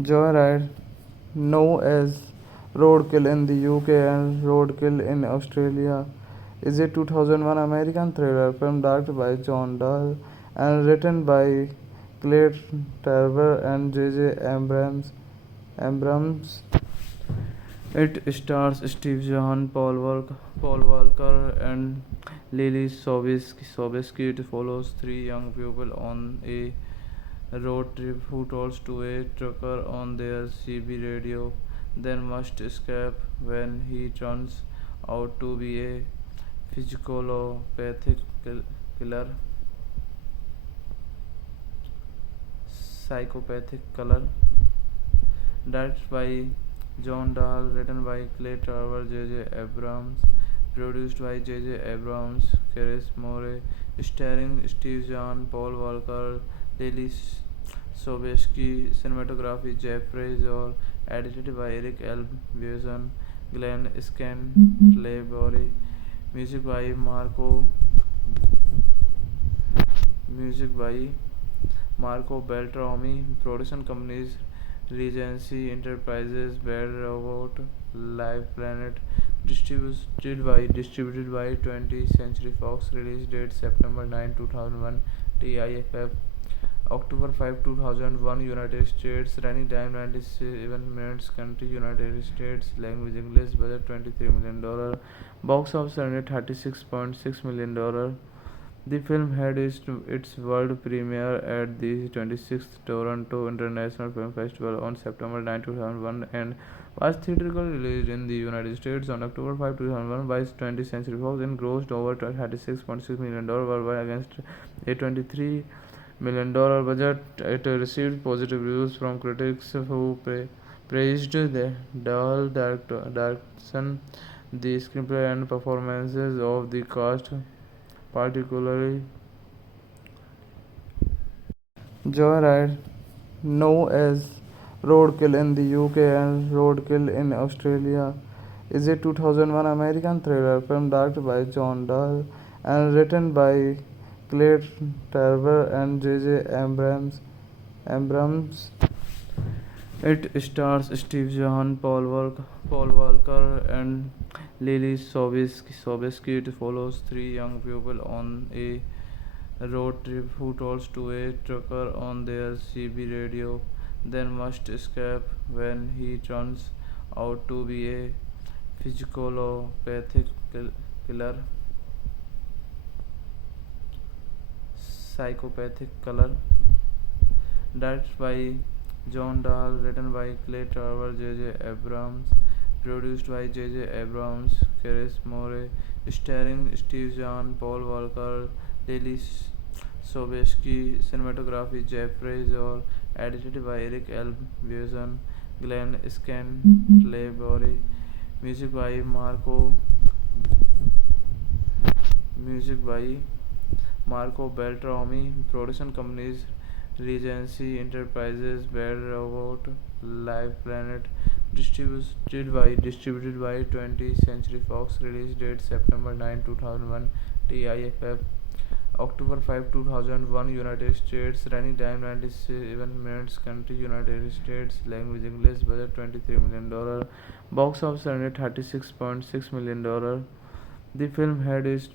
Joyride, known as Roadkill in the UK and Roadkill in Australia, is a 2001 American thriller film directed by John Dahl and written by Clay Tarver and J.J. Abrams. It stars Steve Zahn, Paul Walker, and Lily Sobieski. It follows three young people on a road trip who talks to a trucker on their CB radio, then must escape when he turns out to be a psychopathic killer. Psychopathic killer. Directed by John Dahl, written by Clay Tarver, J.J. Abrams, produced by J.J. Abrams, Chris Moore, starring Steve Zahn, Paul Walker, Lily Sobieski, cinematography Jeffrey Zoll, edited by Eric L. Buson, Glenn Scantlebury, music by music by Marco Beltrami, production companies Regency Enterprises, Bad Robot, Live Planet, distributed by 20th Century Fox, release date September 9, 2001, TIFF, October 5, 2001, United States, running time 97 minutes, country United States, language English, budget $23 million, box office $136.6 million. The film had its world premiere at the 26th Toronto International Film Festival on September 9, 2001 and was theatrically released in the United States on October 5, 2001 by 20th Century Fox and grossed over $36.6 million worldwide against a $23 million budget. It received positive reviews from critics who praised the dull direction, the screenplay and performances of the cast, particularly Joyride, known as Roadkill in the UK and Roadkill in Australia, is a 2001 American thriller film directed by John Dahl and written by Clay Tarver and J.J. Abrams. It stars Steve Zahn, Paul Walker, and Lily Sobieski. It follows three young people on a road trip who talks to a trucker on their CB radio, then must escape when he turns out to be a psychopathic killer. Directed by John Dahl, written by Clay Tarver, J.J. Abrams, produced by J.J. Abrams, Chris Moore, starring Steve Zahn, Paul Walker, Lily Sobieski, cinematography Jeffrey Zoll, edited by Eric L. Buson, Glenn Scantlebury, Music by Marco Beltrami. Production companies Regency Enterprises, Bad Robot, Live Planet. Distributed by 20th Century Fox. Release date September 9, 2001. TIFF October 5, 2001. United States. Running time 97 minutes. Country United States. Language English. Budget $23 million. Box office earned $36.6 million. The film had its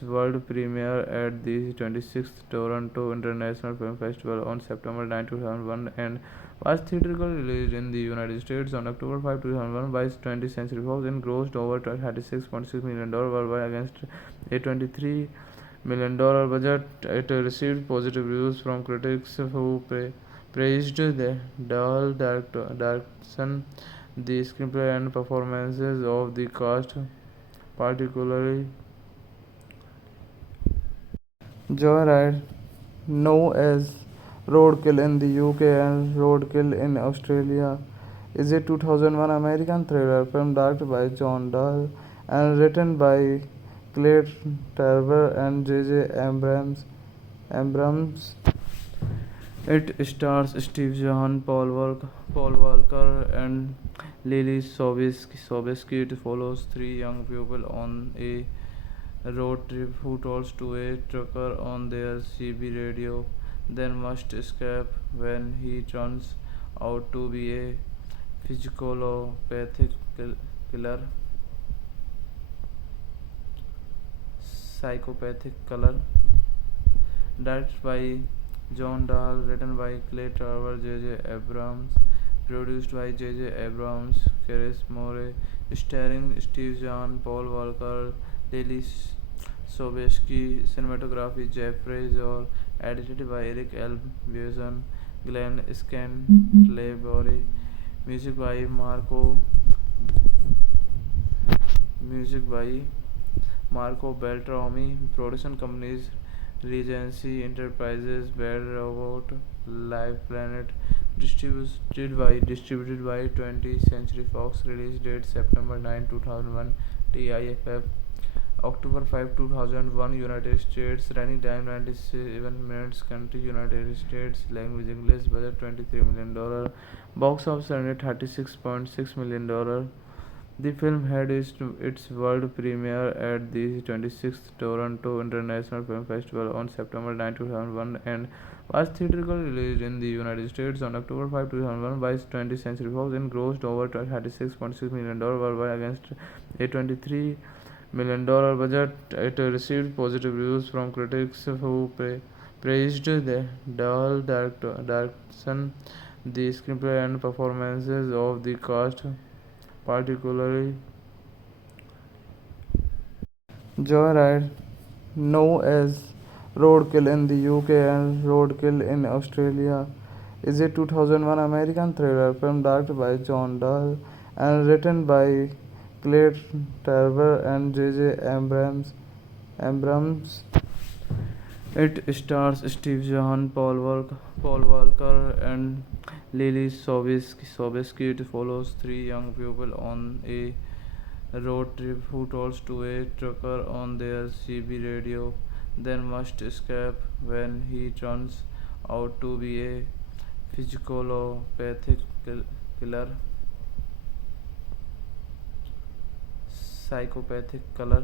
world premiere at the 26th Toronto International Film Festival on September 9, 2001 and was theatrically released in the United States on October 5, 2001 by 20th Century Fox and grossed over $36.6 million worldwide against a $23 million budget. It received positive reviews from critics who praised the dull direction, the screenplay and performances of the cast, particularly Joyride, known as Roadkill in the UK and Roadkill in Australia, is a 2001 American thriller film directed by John Dahl and written by Clay Trevor and J.J. Abrams. It stars Steve Zahn, Paul Walker, and Lily Sobieski. It follows three young people on a road trip who talks to a trucker on their CB radio, then must escape when he turns out to be a psychopathic killer. Directed by John Dahl, written by Clay Trevor, J.J. Abrams, produced by J.J. Abrams, Chris Moore, starring Steve Zahn, Paul Walker, Lily Sobieski, cinematography Jeffrey Zoll, edited by Eric L. Buson, Glenn Scantlebury, music by Marco Beltrami. Production companies Regency Enterprises, Bad Robot, Live Planet. Distributed by 20th Century Fox. Release date September 9, 2001. TIFF October 5, 2001. United States. Running time 97 minutes. Country United States. Language English. Budget $23 million. Box office earned $36.6 million. The film had its world premiere at the 26th Toronto International Film Festival on September 9, 2001 and was theatrically released in the United States on October 5, 2001 by 20th Century Fox and grossed over $36.6 million worldwide against a $23 million budget. It received positive reviews from critics who praised the dull direction, the screenplay and performances of the cast, particularly Joyride, known as Roadkill in the UK and Roadkill in Australia, is a 2001 American thriller film directed by John Dahl and written by Clay Trevor and J.J. Abrams. It stars Steve Zahn, Paul Walker, and Lily Sobieski. It follows three young people on a road trip who talks to a trucker on their CB radio, then must escape when he turns out to be a psychopathic killer.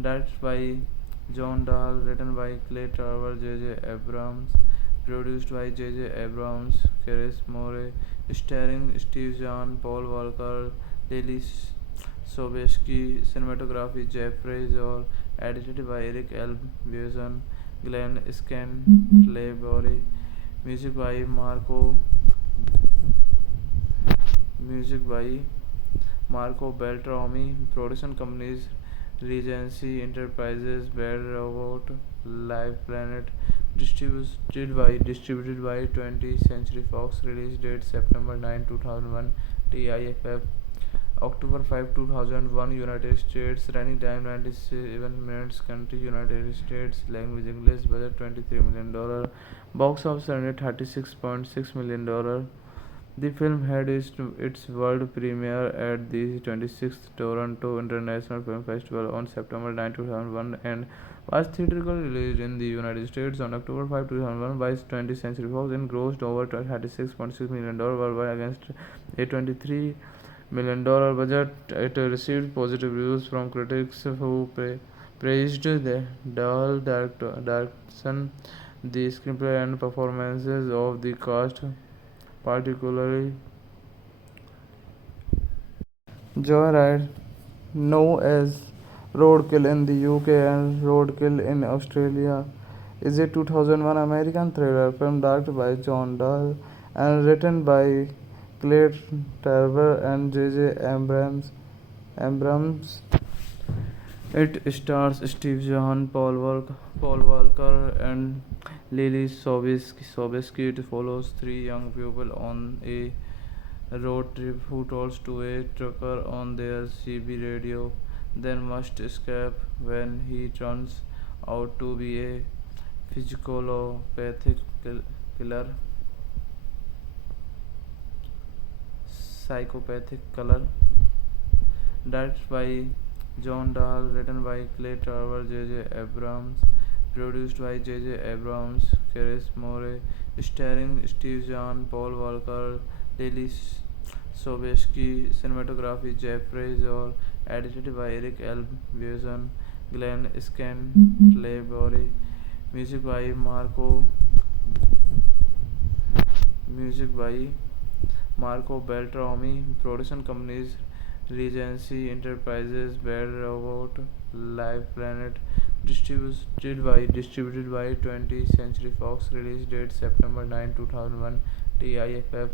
Directed by John Dahl, written by Clay Trevor, J.J. Abrams, produced by J.J. Abrams, Chris Moore, starring Steve Zahn, Paul Walker, Lily Sobieski, cinematography Jeffrey Zoll, edited by Eric L. Buson, Glenn Scantlebury, music by Marco Beltrami. Production companies Regency Enterprises, Bad Robot, Live Planet. Distributed by 20th Century Fox. Release date September 9, 2001. TIFF October 5, 2001. United States. Running time 97 minutes. Country United States. Language English. Budget $23 million. Box office earned $36.6 million. The film had its world premiere at the 26th Toronto International Film Festival on September 9, 2001 and was theatrically released in the United States on October 5, 2001 by 20th Century Fox and grossed over $36.6 million worldwide against a $23 million budget. It received positive reviews from critics who praised the dull direction, the screenplay and performances of the cast, particularly Joyride, known as Roadkill in the UK and Roadkill in Australia, is a 2001 American thriller film directed by John Dahl and written by Clay Tarver and J.J. Abrams. It stars Steve Zahn, Paul Walker, and Lily Sobieski. It follows three young people on a road trip who talks to a trucker on their CB radio, then must escape when he turns out to be a psychopathic killer. Psychopathic killer. Directed by John Dahl, written by Clay Tarver, J.J. Abrams, produced by J.J. Abrams, Chris Moore, starring Steve Zahn, Paul Walker, Lily Sobieski, cinematography Jeffrey Zoll, edited by Eric L. Buson, Glenn Scantlebury, music by Marco Beltrami, production companies Regency Enterprises, Bad Robot, Live Planet, distributed by 20th Century Fox, release date September 9, 2001, TIFF,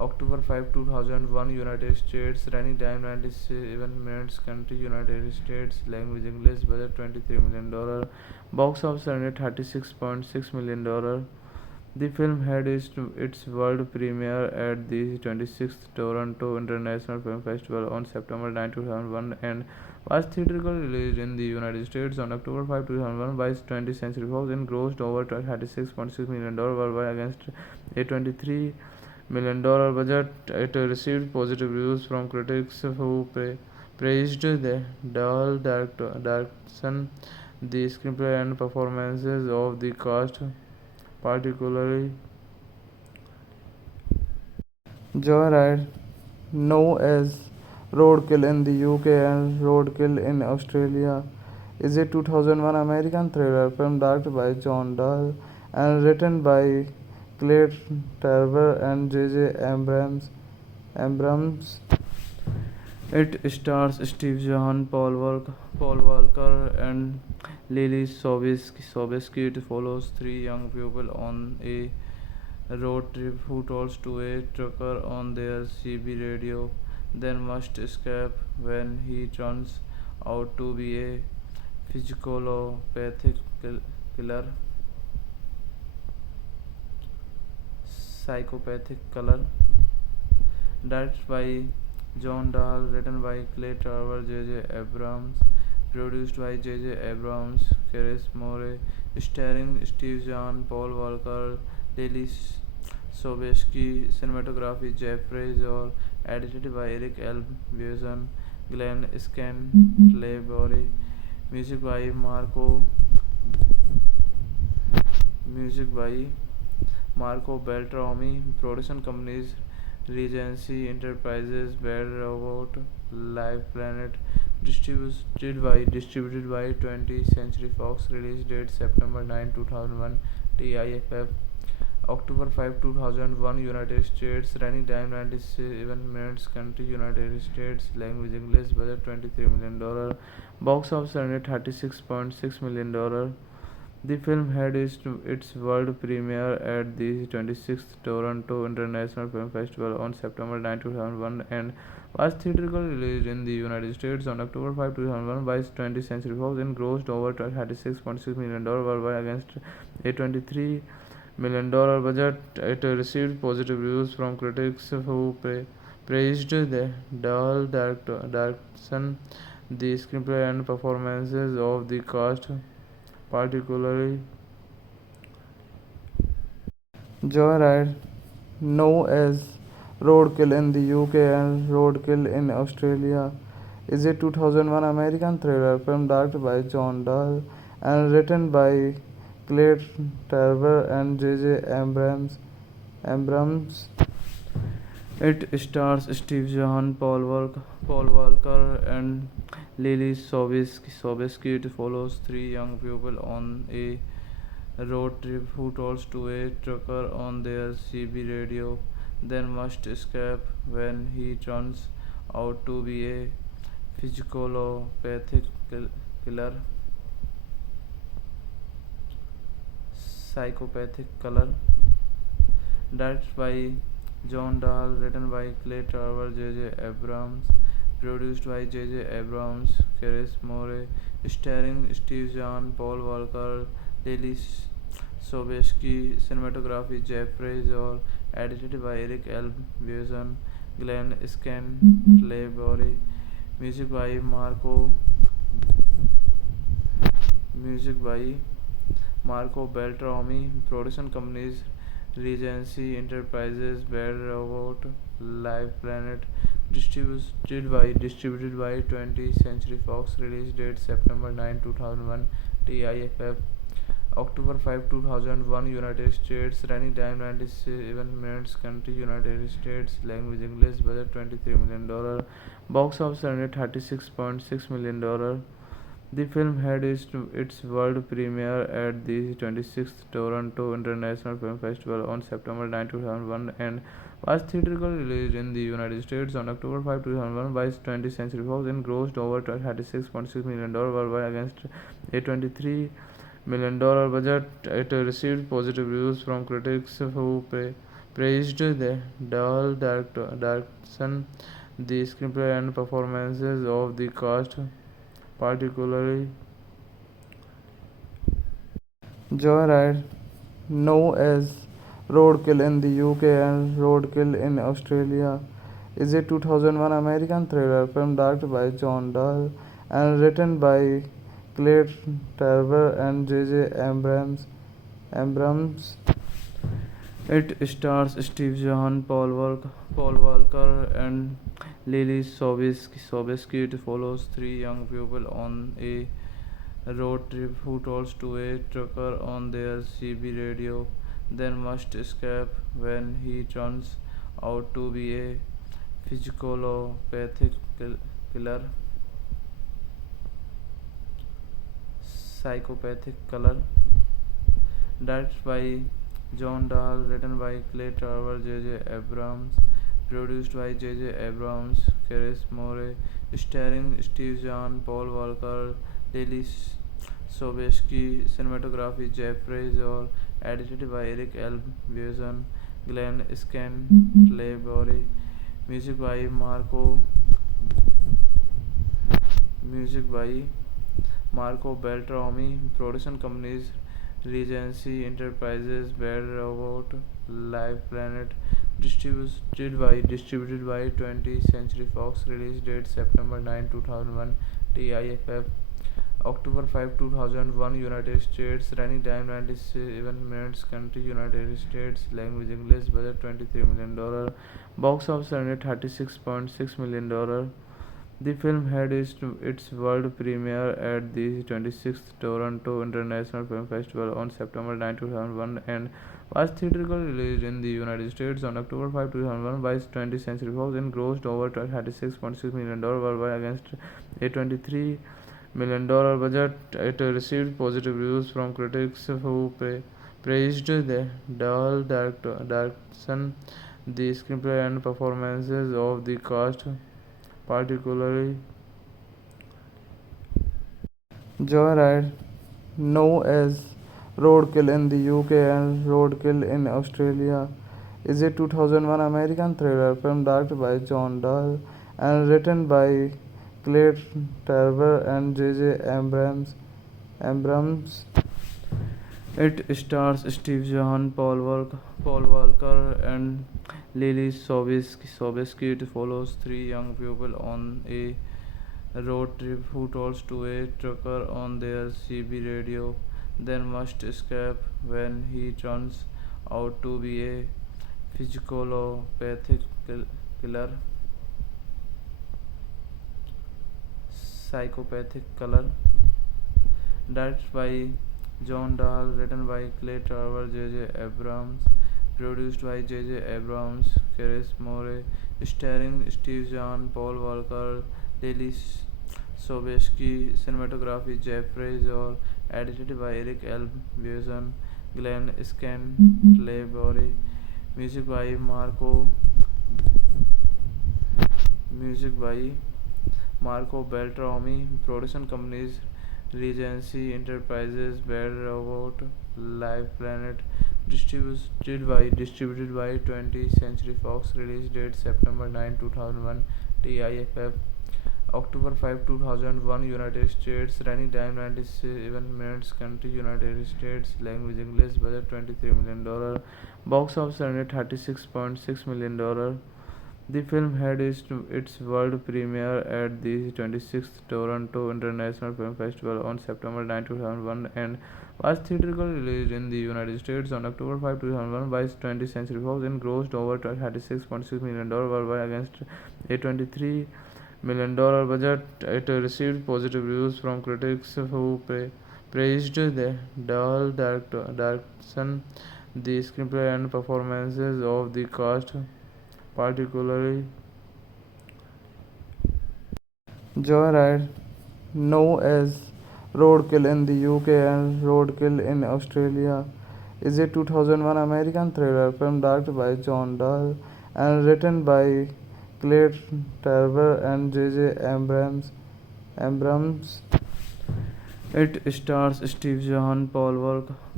October 5, 2001, United States, running time 97 minutes, country United States, language English, budget $23 million, box office $136.6 million. The film had its world premiere at the 26th Toronto International Film Festival on September 9, 2001 and was theatrically released in the United States on October 5, 2001 by 20th Century Fox and grossed over $36.6 million worldwide against a $23 million budget. It received positive reviews from critics who praised the dull direction, the screenplay and performances of the cast, particularly Joyride, known as Roadkill in the UK and Roadkill in Australia, is a 2001 American thriller film directed by John Dahl and written by Clay Tarver and J.J. Abrams. It stars Steve Zahn, Paul Walker, and Lily Sobieski. It follows three young people on a road trip who talks to a trucker on their CB radio, then must escape when he turns out to be a psychopathic killer. Directed by John Dahl, written by Clay Tarver, J.J. Abrams, produced by J.J. Abrams, Chris Moore, starring Steve Zahn, Paul Walker, Lily Sobieski, cinematography Jeffrey Zoll, edited by Eric L. Buson, Glenn Scantlebury, music by Marco Beltrami, production companies Regency Enterprises, Bad Robot, Live Planet, distributed by 20th Century Fox, release date September 9, 2001, TIFF, October 5, 2001, United States, running time 97 minutes, country United States, language English, budget $23 million, box office $136.6 million. The film had its world premiere at the 26th Toronto International Film Festival on September 9, 2001 and was theatrically released in the United States on October 5, 2001 by 20th Century Fox and grossed over $36.6 million worldwide against a $23 million budget. It received positive reviews from critics who praised the dull direction, the screenplay and performances of the cast, particularly Joyride, known as Roadkill in the UK and Roadkill in Australia is a 2001 American thriller film directed by John Dahl and written by Clay Tarver and J.J. Abrams. It stars Steve Zahn, Paul Walker, and Lily Sobieski. It follows three young people on a road trip who talks to a trucker on their CB radio, then must escape when he turns out to be a psychopathic killer. Psychopathic killer. Directed by John Dahl, written by Clay Tarver, J.J. Abrams, produced by J.J. Abrams, Chris Moore, starring Steve Zahn, Paul Walker, Lily Sobieski, cinematography Jeffrey Zoll, edited by Eric L. Buson, Glenn Scantlebury, music by Marco Beltrami, production companies Regency Enterprises, Bad Robot, Live Planet, distributed by 20th Century Fox, release date September 9, 2001, TIFF, October 5, 2001, United States, running time 97 minutes, country United States, language English, budget $23 million, box office $136.6 million. The film had its world premiere at the 26th Toronto International Film Festival on September 9, 2001 and was theatrically released in the United States on October 5, 2001 by 20th Century Fox and grossed over $36.6 million worldwide against a $23 million budget. It received positive reviews from critics who praised the dull direction, the screenplay and performances of the cast, particularly Joyride, known as Roadkill in the UK and Roadkill in Australia, is a 2001 American thriller film directed by John Dahl and written by Clay Tarver and J.J. Abrams. It stars Steve Zahn, Paul Walker, and Lily Sobieski. It follows three young people on a road trip who talks to a trucker on their CB radio, then must escape when he turns out to be a psychopathic killer. Directed by John Dahl, written by Clay Tarver, J.J. Abrams, produced by J.J. Abrams, Chris Moore, starring Steve Zahn, Paul Walker, Lily Sobieski, cinematography Jeffrey Zoll, edited by Eric L. Buson, Glenn Scantlebury, music by Marco Beltrami, production companies Regency Enterprises, Bad Robot, Live Planet, distributed by 20th Century Fox, release date September 9, 2001, TIFF, October 5, 2001, United States, running time 97 minutes, country United States, language English, budget $23 million, box office $136.6 million. The film had its world premiere at the 26th Toronto International Film Festival on September 9, 2001 and was theatrically released in the United States on October 5, 2001 by 20th Century Fox and grossed over $36.6 million worldwide against a $23 million budget. It received positive reviews from critics who praised the dull direction, the screenplay and performances of the cast, particularly Joyride, known as Roadkill in the UK and Roadkill in Australia, is a 2001 American thriller film directed by John Dahl and written by Clay Tarver and J.J. Abrams. It stars Steve Zahn, Paul Walker, and Lily Sobieski. It follows three young people on a road trip who talks to a trucker on their CB radio, then must escape when he turns out to be a psychopathic killer, psychopathic killer, directed by John Dahl, written by Clay Trevor, J.J. Abrams, produced by J.J. Abrams, Chris Moore, starring Steve Zahn, Paul Walker, Lily Sobieski, cinematography Jeffrey Zoll, edited by Eric L. Buson, Glenn Scantlebury, music by music by Marco Beltrami, production companies Regency Enterprises, Bad Robot, Live Planet, distributed by 20th Century Fox, release date September 9, 2001, TIFF, October 5, 2001, United States, running time 97 minutes, country United States, language English, budget $23 million, box office $136.6 million. The film had its world premiere at the 26th Toronto International Film Festival on September 9, 2001 and was theatrically released in the United States on October 5, 2001 by 20th Century Fox and grossed over $36.6 million worldwide against a $23 million budget. It received positive reviews from critics who praised the dull direction, the screenplay and performances of the cast, particularly Joyride, known as Roadkill in the UK and Roadkill in Australia, is a 2001 American thriller film directed by John Dahl and written by Clay Trevor and J.J. Abrams. It stars Steve Zahn, Paul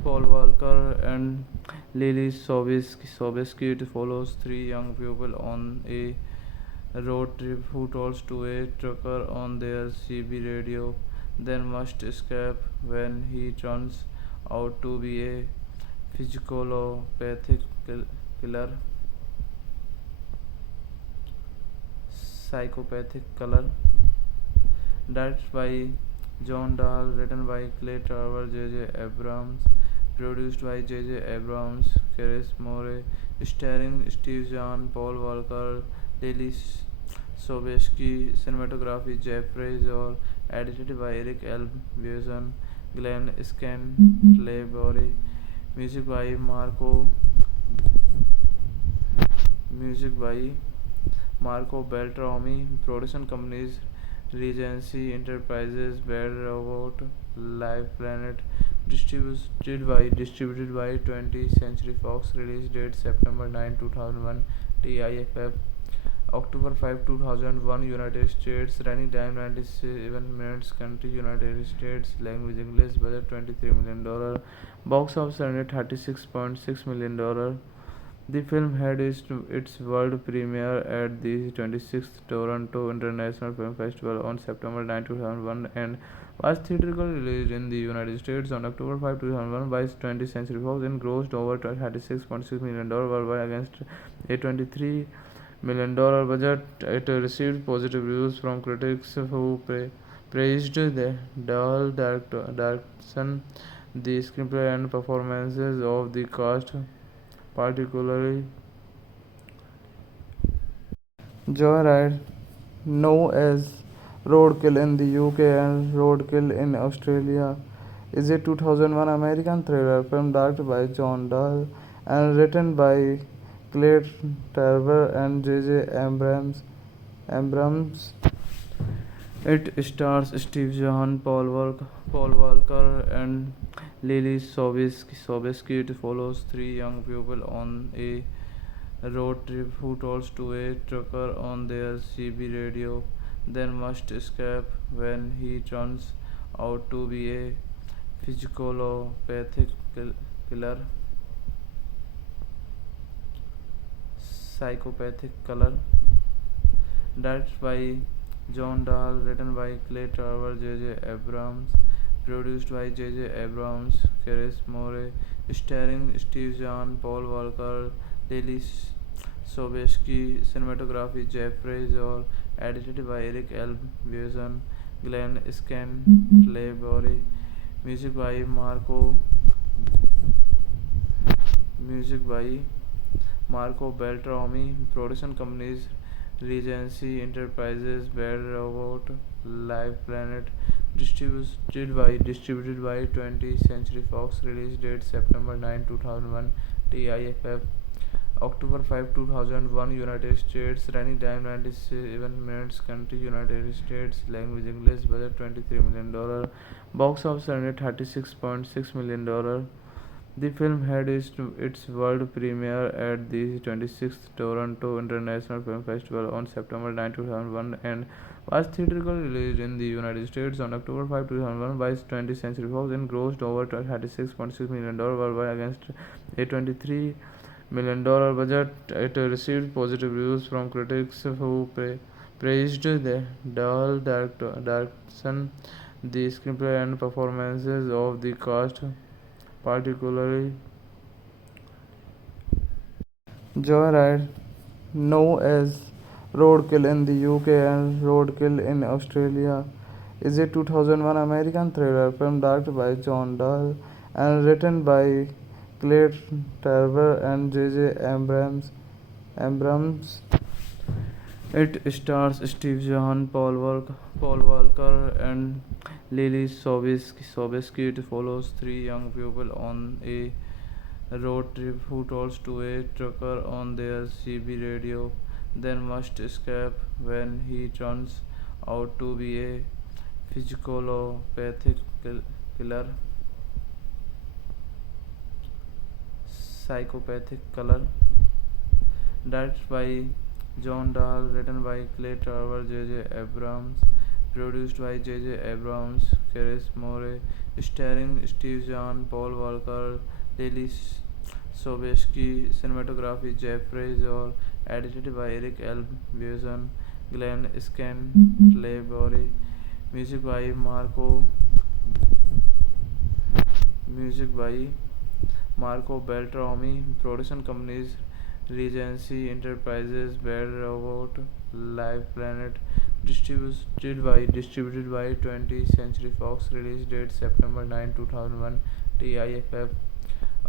Walker, and Lily Sobieski. It follows three young people on a road trip who talks to a trucker on their CB radio, then must escape when he turns out to be a psychopathic killer. Psychopathic killer, directed by John Dahl, written by Clay Trevor, J.J. Abrams, produced by J.J. Abrams, Chris Moore, starring Steve Zahn, Paul Walker, Lily Sobieski, cinematography Jeffrey Zoll, edited by Eric L. Buson, Glenn Scantlebury, music by Marco Beltrami, production companies Regency Enterprises, Bad Robot, Live Planet, distributed by 20th Century Fox, release date September 9, 2001, TIFF, October 5, 2001, United States, running time 97 minutes, country United States, language English, budget $23 million, box office $136.6 million. The film had its world premiere at the 26th Toronto International Film Festival on September 9, 2001 and was theatrically released in the United States on October 5, 2001 by 20th Century Fox and grossed over $36.6 million worldwide against a $23 million budget. It received positive reviews from critics who praised the dull direction, the screenplay and performances of the cast, particularly Joyride, known as Roadkill in the UK and Roadkill in Australia, is a 2001 American thriller film directed by John Dahl and written by Clay Trevor and J.J. Abrams. It stars Steve Zahn, Paul Walker, and Lily Sobieski. It follows three young people on a road trip who talks to a trucker on their CB radio, then must escape when he turns out to be a psychopathic killer. Psychopathic killer, directed by John Dahl, written by Clay Trevor, J.J. Abrams, produced by J.J. Abrams, Chris Moore, starring Steve Zahn, Paul Walker, Lily Sobieski, cinematography Jeffrey Zoll, edited by Eric L. Buson, Glenn Scantlebury, music by Marco Beltrami. Production companies: Regency Enterprises, Bad Robot, Live Planet. Distributed by 20th Century Fox. Release date September 9, 2001. TIFF October 5, 2001. United States. Running time 97 minutes. Country United States. Language English. Budget $23 million. Box office $136.6 million. The film had its world premiere at the 26th Toronto International Film Festival on September 9, 2001 and was theatrically released in the United States on October 5, 2001 by 20th Century Fox and grossed over $36.6 million worldwide against a $23 million budget. It received positive reviews from critics who praised the dull direction, the screenplay and performances of the cast, particularly Joyride, known as Roadkill in the UK and Roadkill in Australia, is a 2001 American thriller film directed by John Dahl and written by Clay Tarver and J.J. Abrams. It stars Steve Zahn, Paul Walker, and Lily Sobieski. It follows three young people on a road trip who talks to a trucker on their CB radio, then must escape when he turns out to be a psychopathic killer. Psychopathic killer. Directed by John Dahl, written by Clay Tarver, J.J. Abrams, produced by J.J. Abrams, Chris Moore, starring Steve Zahn, Paul Walker, Lily Sobieski, cinematography Jeffrey Zoll, edited by Eric L. Buson, Glenn Scantlebury, music by Marco Beltrami. Production companies: Regency Enterprises, Bad Robot, Live Planet. Distributed by 20th Century Fox. Release date September 9, 2001. TIFF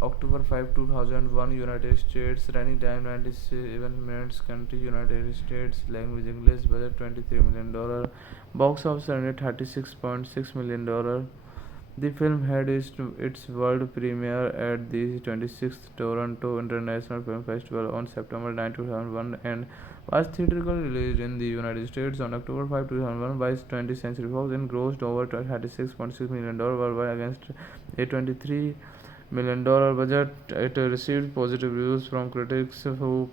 October 5, 2001. United States. Running time 97 minutes. Country United States. Language English. Budget $23 million. Box office $136.6 million. The film had its world premiere at the 26th Toronto International Film Festival on September 9, 2001 and was theatrically released in the United States on October 5, 2001 by 20th Century Fox and grossed over $36.6 million worldwide against a $23 million budget. It received positive reviews from critics who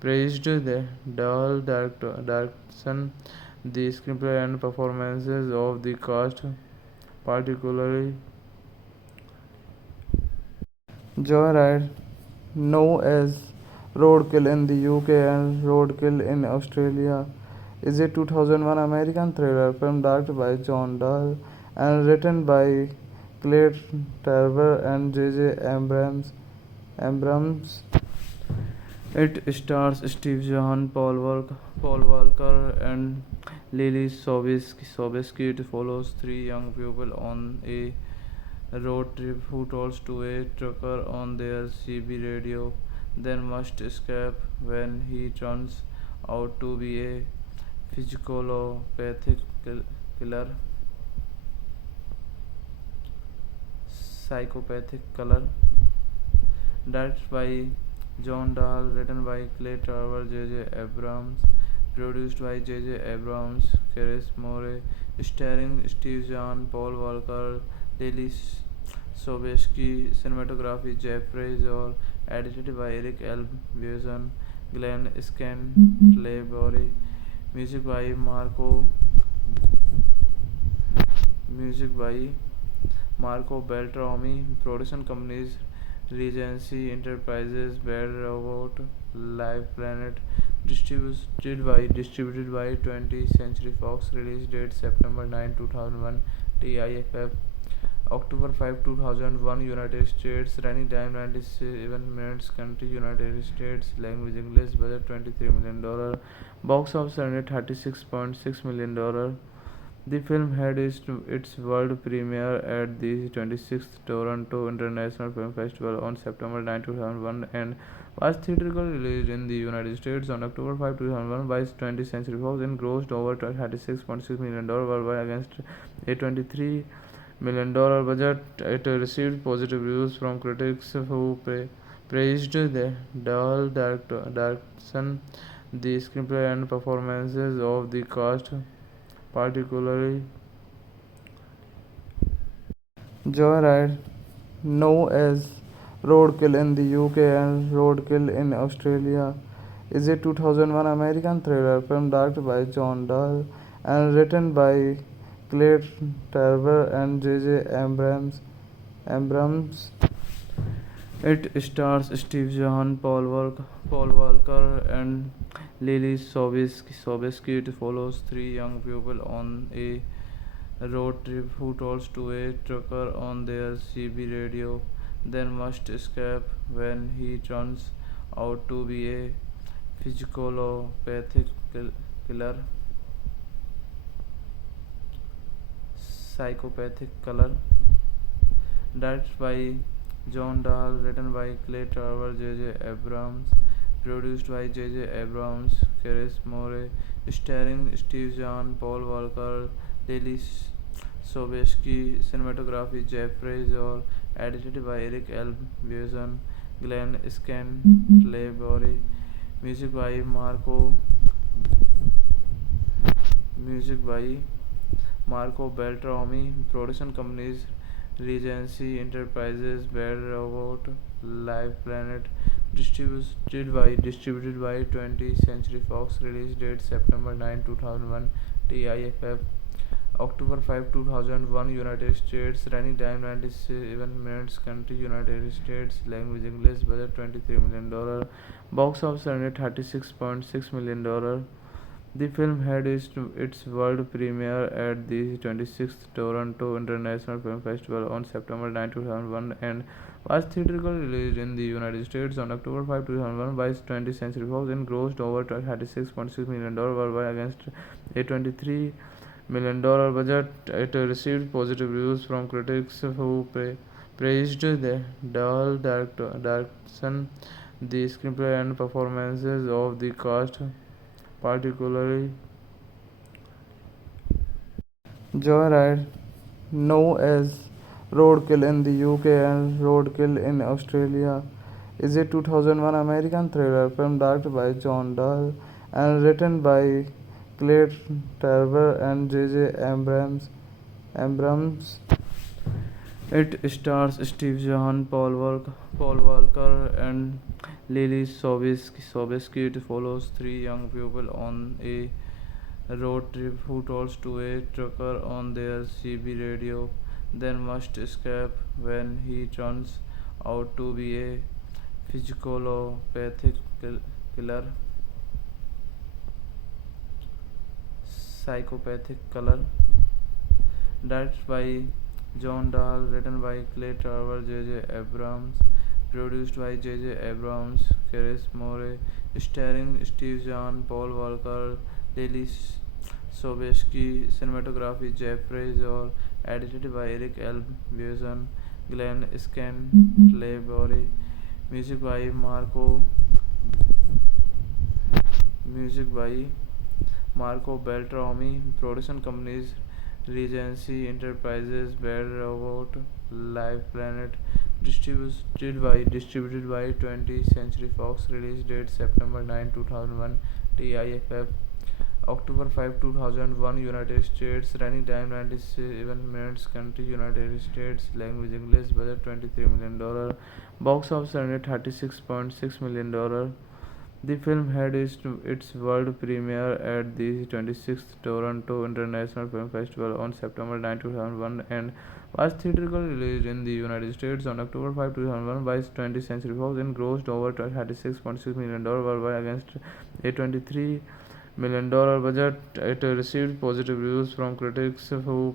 praised the dull direction, the screenplay and performances of the cast, particularly Joyride, known as Roadkill in the UK and Roadkill in Australia, is a 2001 American thriller film directed by John Dahl and written by Clay Tarver and J.J. Abrams. It stars Steve Zahn, Paul Walker, and Lily Sobieski. It follows three young people on a road trip who talks to a trucker on their CB radio, then must escape when he turns out to be a psychopathic killer. Directed by John Dahl, written by Clay Tarver, J.J. Abrams, produced by J.J. Abrams, Chris Moore, starring Steve Zahn, Paul Walker, Lily Sobieski, cinematography Jeffrey Zoll, edited by Eric L. Buson, Glenn Scantlebury, music by Marco Beltrami. Production companies: Regency Enterprises, Bad Robot, Live Planet. Distributed by 20th Century Fox. Release date September 9, 2001. TIFF October 5, 2001. United States. Running time 97 minutes. Country United States. Language English. Budget $23 million. Box office $136.6 million. The film had its world premiere at the 26th Toronto International Film Festival on September 9, 2001 and was theatrically released in the United States on October 5, 2001 by 20th Century Fox and grossed over $36.6 million worldwide against a $23 million budget. It received positive reviews from critics who praised the dual direction, the screenplay and performances of the cast, particularly Joyride, known as Roadkill in the UK and Roadkill in Australia, is a 2001 American thriller film directed by John Dahl and written by Clay Trevor and J.J. Abrams. It stars Steve Zahn, Paul Walker, and Lily Sobieski. It follows three young people on a road trip who talks to a trucker on their CB radio, then must escape when he turns out to be a psychopathic killer. Psychopathic killer. Directed by John Dahl, written by Clay Trevor, J.J. Abrams, produced by J.J. Abrams, Chris Moore, starring Steve Zahn, Paul Walker, Lily Sobieski, cinematography Jeffrey Zoll, edited by Eric L. Buson, Glenn Scantlebury, music by music by Marco Beltrami, production companies Regency Enterprises, Bad Robot, Live Planet, distributed by 20th Century Fox, release date September 9, 2001, TIFF, October 5, 2001, United States, running time 97 minutes, country United States, language English, budget $23 million, box office $136.6 million. The film had its world premiere at the 26th Toronto International Film Festival on September 9, 2001 and was theatrically released in the United States on October 5, 2001 by 20th Century Fox and grossed over $36.6 million worldwide against a $23 million budget. It received positive reviews from critics who praised the dual direction, the screenplay and performances of the cast, particularly Joyride, known as Roadkill in the UK and Roadkill in Australia, is a 2001 American thriller film directed by John Dahl and written by Clay Trevor and J.J. Abrams. It stars Steve Zahn, Paul Walker, and Lily Sobieski. It follows three young people on a road trip who talks to a trucker on their CB radio, then must escape when he turns out to be a psychopathic killer. Directed by John Dahl, written by Clay Trevor, J.J. Abrams, produced by J.J. Abrams, Chris Moore, starring Steve Zahn, Paul Walker, Lily Sobieski, cinematography Jeffrey Zoll, edited by Eric L. Buson, Glenn Scantlebury, music by Marco Beltrami, production companies Regency Enterprises, Bad Robot, Live Planet, distributed by 20th Century Fox, release date September 9, 2001, TIFF, October 5, 2001, United States, running time 97 minutes, country United States, language English, budget $23 million, box office $136.6 million. The film had its world premiere at the 26th Toronto International Film Festival on September 9, 2001 and was theatrically released in the United States on October 5, 2001 by 20th Century Fox and grossed over $36.6 million worldwide against a $23 million budget. It received positive reviews from critics who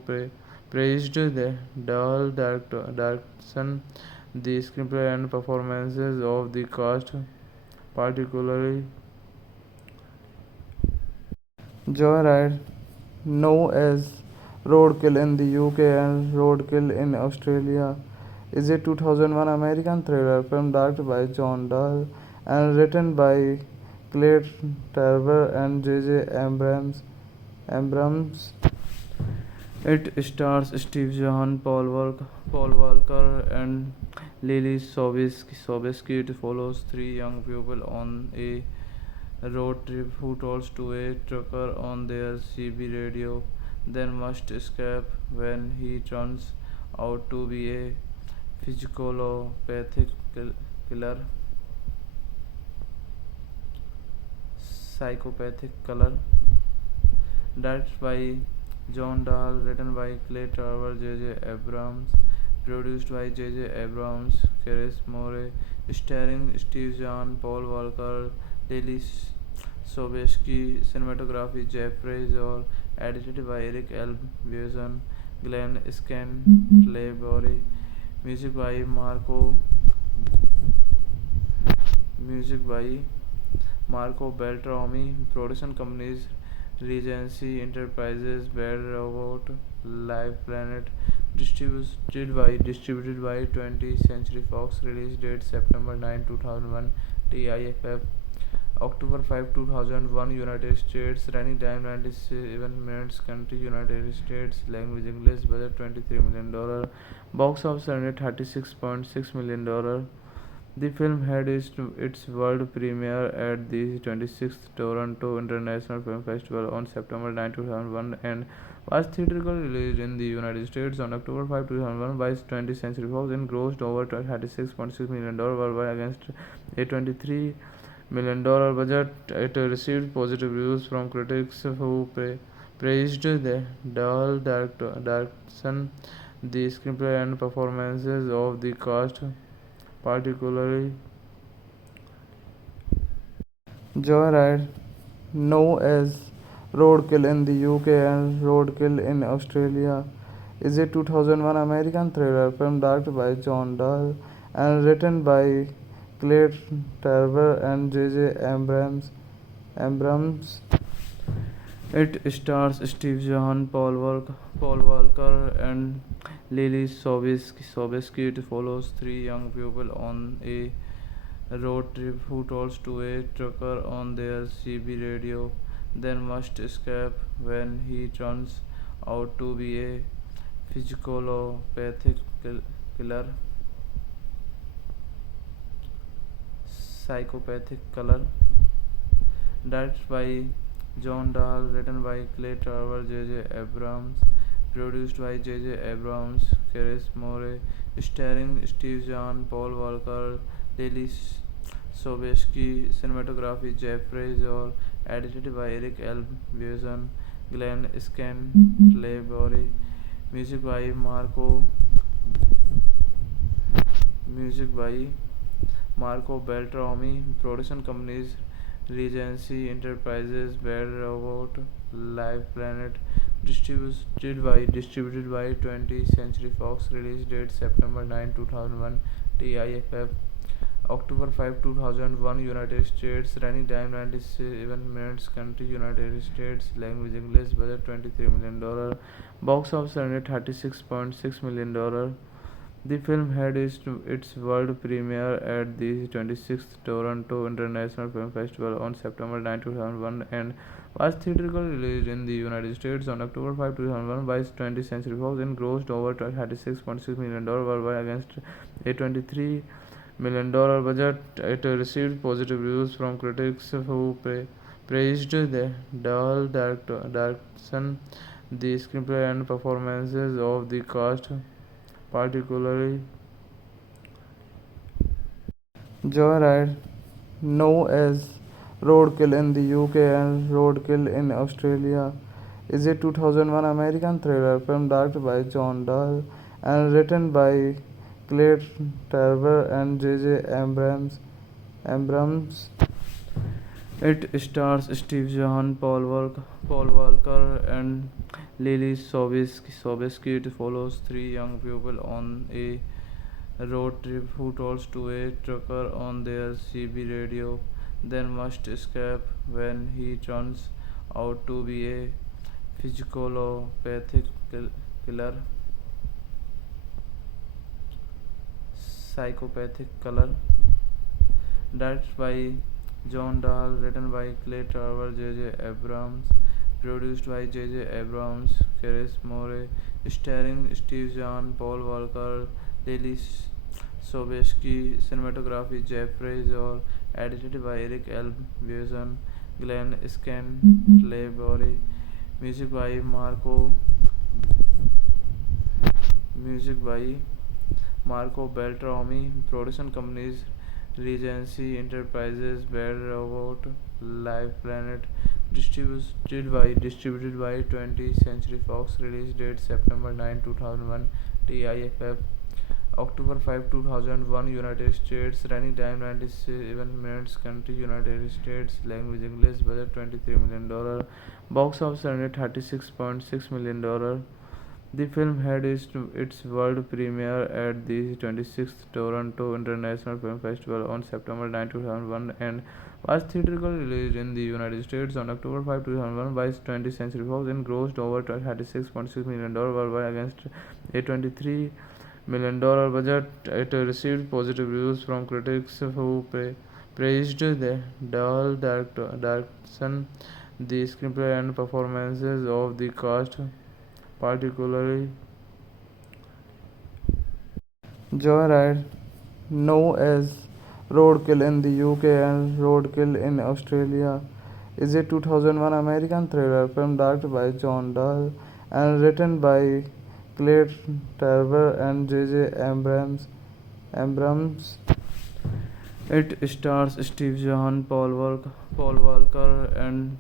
praised the dual direction, the screenplay and performances of the cast, particularly Joyride, known as Roadkill in the UK and Roadkill in Australia is a 2001 American thriller film directed by John Dahl and written by Clay Tarver and J.J. Abrams. It stars Steve Zahn, Paul Walker, and Lily Sobieski. It follows three young people on a road trip who talks to a trucker on their CB radio, then must escape when he turns out to be a psychopathic killer. Psychopathic killer. Directed by John Dahl, written by Clay Tarver, J.J. Abrams, produced by J.J. Abrams, Chris Moore, starring Steve Zahn, Paul Walker, Lily Sobieski, cinematography Jeffrey Zoll, edited by Eric L. Buson, Glenn Scantlebury, music by music by Marco Beltrami, production companies Regency Enterprises, Bad Robot, Live Planet, distributed by 20th Century Fox, release date September 9, 2001, TIFF, October 5, 2001, United States, running time 97 minutes, country United States, language English, budget $23 million, box office $136.6 million. The film had its world premiere at the 26th Toronto International Film Festival on September 9, 2001 and was theatrically released in the United States on October 5, 2001 by 20th Century Fox and grossed over $36.6 million worldwide against a $23 million budget. It received positive reviews from critics who praised the Dahl direction, the screenplay and performances of the cast, particularly Joyride, known as Roadkill in the UK and Roadkill in Australia, is a 2001 American thriller film directed by John Dahl and written by Clay Tarver and J.J. Abrams. It stars Steve Zahn, Paul Walker, and Lily Sobieski. It follows three young people on a road trip who talks to a trucker on their CB radio, then must escape when he turns out to be a psychopathic killer. Directed by John Dahl, written by Clay Tarver, J.J. Abrams, produced by J.J. Abrams, Chris Moore, starring Steve Zahn, Paul Walker, Lily Sobieski, cinematography Jeffrey Zoll, edited by Eric L. Buson, Glenn Scantlebury, music by Marco Beltrami, production companies Regency Enterprises, Bad Robot, Live Planet, distributed by 20th Century Fox, release date September 9, 2001, TIFF, October 5, 2001, United States, running time 97 minutes, country United States, language English, budget $23 million, box office $136.6 million. The film had its world premiere at the 26th Toronto International Film Festival on September 9, 2001 and was theatrically released in the United States on October 5, 2001 by 20th Century Fox and grossed over $36.6 million worldwide against a $23 million budget. It received positive reviews from critics who praised the Dahl direction, the screenplay and performances of the cast, particularly Joyride, known as Roadkill in the UK and Roadkill in Australia, is a 2001 American thriller film directed by John Dahl and written by Clay Tarver and J.J. Abrams. It stars Steve Zahn, Paul Walker, and Lily Sobieski. It follows three young people on a road trip who talks to a trucker on their CB radio, then must escape when he turns out to be a physicolopathic killer, psychopathic color. Directed by John Dahl, written by Clay Trevor, J.J. Abrams, produced by J.J. Abrams, Chris Moore, starring Steve Zahn, Paul Walker, Lily Sobieski, cinematography Jeffrey Zoll, edited by Eric L. Buson, Glenn Scantlebury, music by Marco Beltrami, production companies Regency Enterprises, Bad Robot, Live Planet, distributed by 20th Century Fox, release date September 9, 2001, TIFF, October 5, 2001, United States, running time 97 minutes, country United States, language English, budget $23 million, box office $136.6 million. The film had its world premiere at the 26th Toronto International Film Festival on September 9, 2001 and was theatrically released in the United States on October 5, 2001 by 20th Century Fox and grossed over $36.6 million worldwide against a $23 million budget. It received positive reviews from critics who praised the dull direction, the screenplay and performances of the cast, particularly Joyride, known as Roadkill in the UK and Roadkill in Australia, is a 2001 American thriller film directed by John Dahl and written by Clay Trevor and J.J. Abrams. It stars Steve Zahn, Paul Walker, and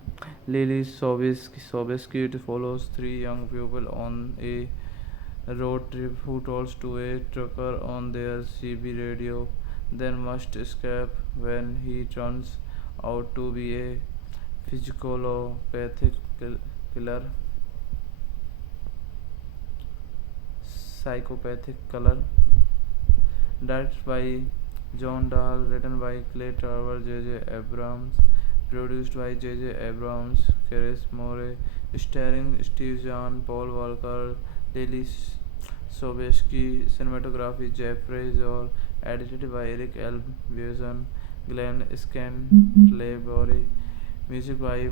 Lily Sobieski. It follows three young people on a road trip who talks to a trucker on their CB radio, then must escape when he turns out to be a physicolopathic killer, psychopathic killer. Directed by John Dahl, written by Clay Trevor, J.J. Abrams, produced by J.J. Abrams, Chris Moore, starring Steve Zahn, Paul Walker, Lily Sobieski, cinematography Jeffrey Zoll, edited by Eric L. Buson, Glenn Scantlebury, music by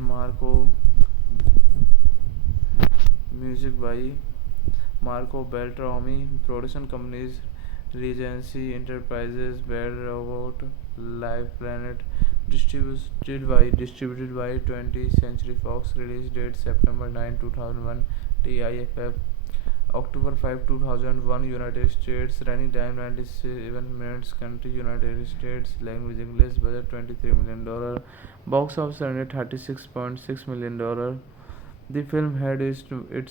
Marco Beltrami, production companies Regency Enterprises, Bad Robot, Live Planet, distributed by 20th Century Fox, release date September 9, 2001, TIFF, October 5, 2001, United States, running time 97 minutes, country United States, language English, budget $23 million, box office $136.6 million. The film had its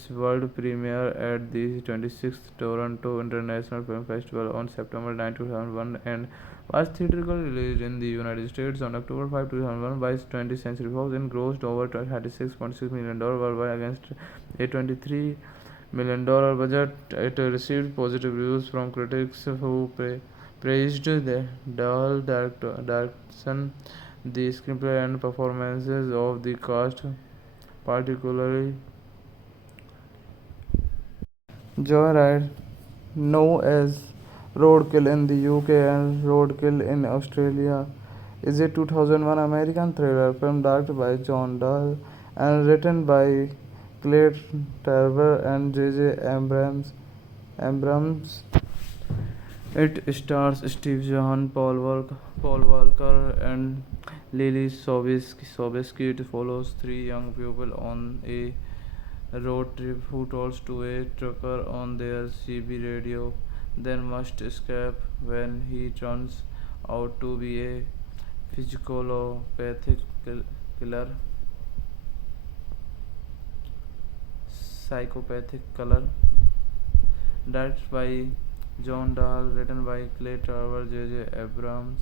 world premiere at the 26th Toronto International Film Festival on September 9, 2001 and was theatrically released in the United States on October 5, 2001 by 20th Century Fox and grossed over $36.6 million worldwide against a $23 million budget. It received positive reviews from critics who praised the dull direction, the screenplay and performances of the cast, particularly Joyride, known as Roadkill in the UK and Roadkill in Australia, is a 2001 American thriller film directed by John Dahl and written by Clay Trevor and J.J. Abrams. It stars Steve Zahn, Paul Walker, and Lily Sobieski. It follows three young people on a road trip who talks to a trucker on their CB radio, then must escape when he turns out to be a physicolopathic killer, psychopathic killer. Directed by John Dahl, written by Clay Trevor, J.J. Abrams,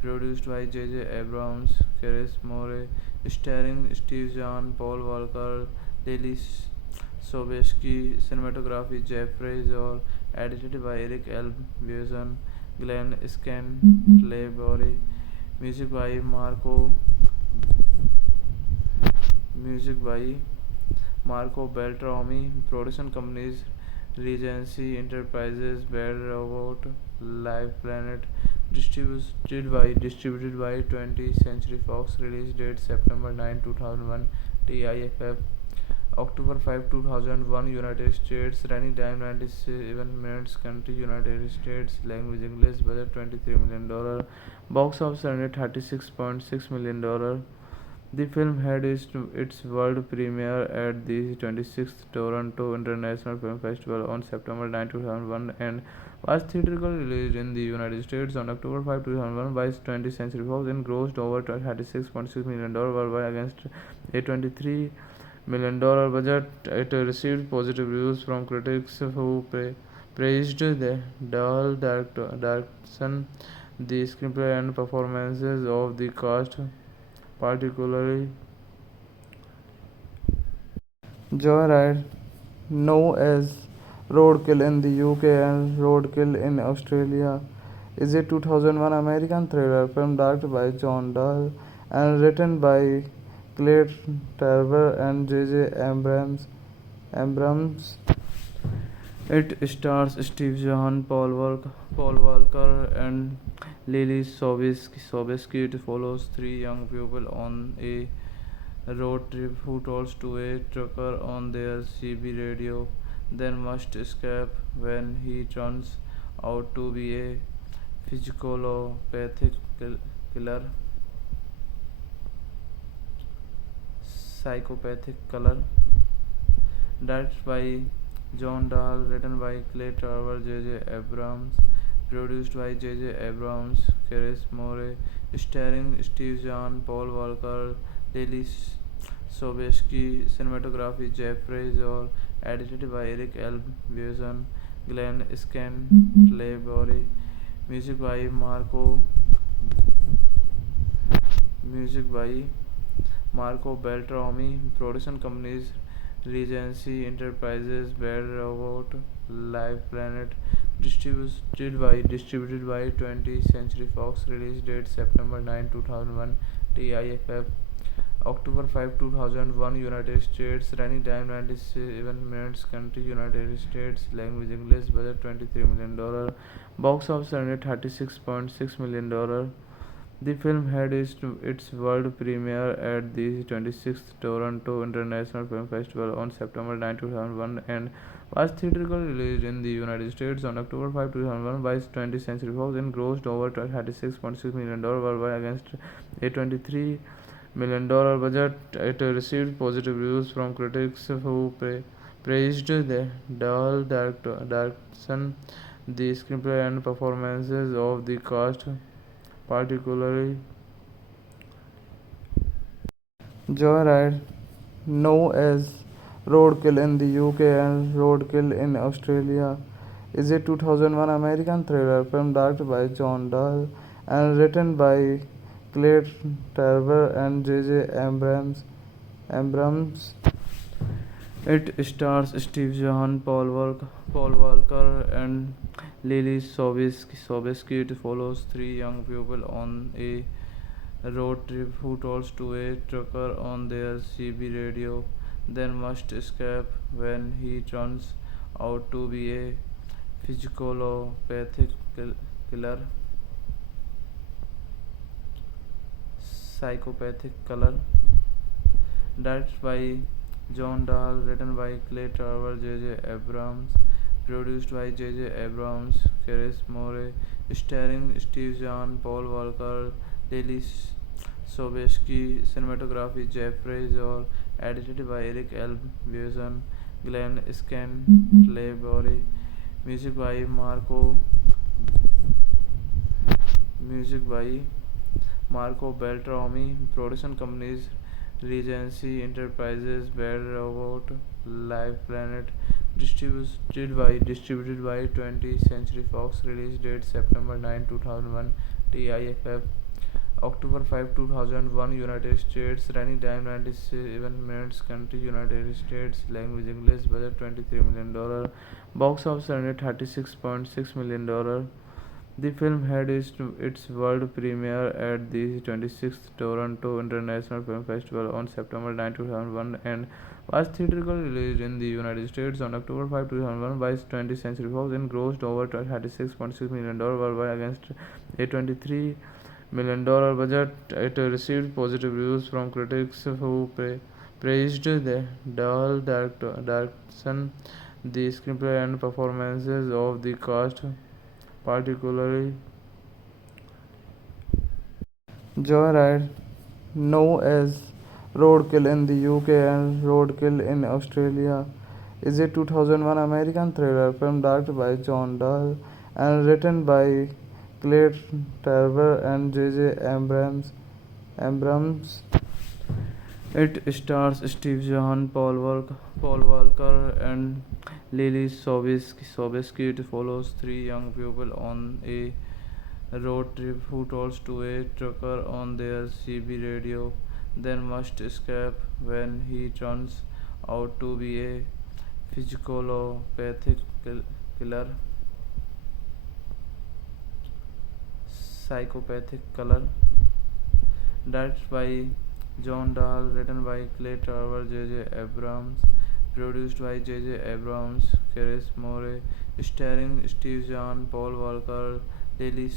produced by J.J. Abrams, Chris Moore, starring Steve Zahn, Paul Walker, Lily Sobieski, cinematography Jeffrey Zoll, edited by Eric L. Buson, Glenn Scantlebury, music by Marco Beltrami, production companies Regency Enterprises, Bad Robot, Live Planet, distributed by 20th Century Fox. Release date September 9, 2001. TIFF October 5, 2001. United States. Running time 97 minutes. Country United States. Language English. Budget $23 million. Box office $136.6 million. The film had its world premiere at the 26th Toronto International Film Festival on September 9, 2001 and was theatrically released in the United States on October 5, 2001 by 20th Century Fox and grossed over $36.6 million worldwide against a $23 million budget. It received positive reviews from critics who praised the dull direction, the screenplay and performances of the cast, particularly Joyride, known as Roadkill in the UK and Roadkill in Australia, is a 2001 American thriller film directed by John Dahl and written by Clay Trevor and J.J. Abrams. It stars Steve Zahn, Paul Walker, and Lily Sobieski. It follows three young people on a road trip who talks to a trucker on their CB radio, then must escape when he turns out to be a psychopathic killer. Psychopathic killer. Directed by John Dahl, written by Clay Trevor, J.J. Abrams, produced by J.J. Abrams, Chris Moore, starring Steve Zahn, Paul Walker, Lily Sobieski, cinematography Jeffrey Zoll, edited by Eric L. Buson, Glenn Scantlebury, music by Marco Beltrami, production companies Regency Enterprises, Bad Robot, Live Planet, distributed by 20th Century Fox. Release date September 9, 2001. TIFF October 5, 2001. United States. Running time 97 minutes. Country United States. Language English. Budget $23 million. Box office $136.6 million. The film had its world premiere at the 26th Toronto International Film Festival on September 9, 2001 and was theatrically released in the United States on October 5, 2001 by 20th Century Fox and grossed over $36.6 million worldwide against a $23 million budget. It received positive reviews from critics who praised the dull direction, the screenplay and performances of the cast, particularly Joyride, known as Roadkill in the UK and Roadkill in Australia, is a 2001 American thriller film directed by John Dahl and written by Clay Trevor and J.J. Abrams. It stars Steve Zahn, Paul Walker, and Lily Sobieski. It follows three young people on a road trip who talks to a trucker on their CB radio, then must escape when he turns out to be a psychopathic killer. Directed by John Dahl, written by Clay Trevor, J.J. Abrams, produced by J.J. Abrams, Chris Moore, starring Steve Zahn, Paul Walker, Lily Sobieski, cinematography Jeffrey Zoll, edited by Eric L. Buson, Glenn Scantlebury, music by Marco Beltrami, production companies Regency Enterprises, Bad Robot, Live Planet, distributed by 20th Century Fox. Release date September 9, 2001. TIFF October 5, 2001. United States. Running time 97 minutes. Country United States. Language English. Budget $23 million. Box office $136.6 million. The film had its world premiere at the 26th Toronto International Film Festival on September 9, 2001 and was theatrically released in the United States on October 5, 2001 by 20th Century Fox and grossed over $36.6 million worldwide against a $23 million budget. It received positive reviews from critics who praised the dull direction, the screenplay and performances of the cast, particularly Joyride, known as Roadkill in the UK and Roadkill in Australia, is a 2001 American thriller film directed by John Dahl and written by Clay Tarver and J.J. Abrams. It stars Steve Zahn, Paul Walker, and Lily Sobieski. It follows three young people on a road trip who talks to a trucker on their CB radio, then must escape when he turns out to be a psychopathic killer. Psychopathic killer. Directed by John Dahl, written by Clay Tarver, J.J. Abrams, produced by J.J. Abrams, Chris Moore, starring Steve Zahn, Paul Walker, Lily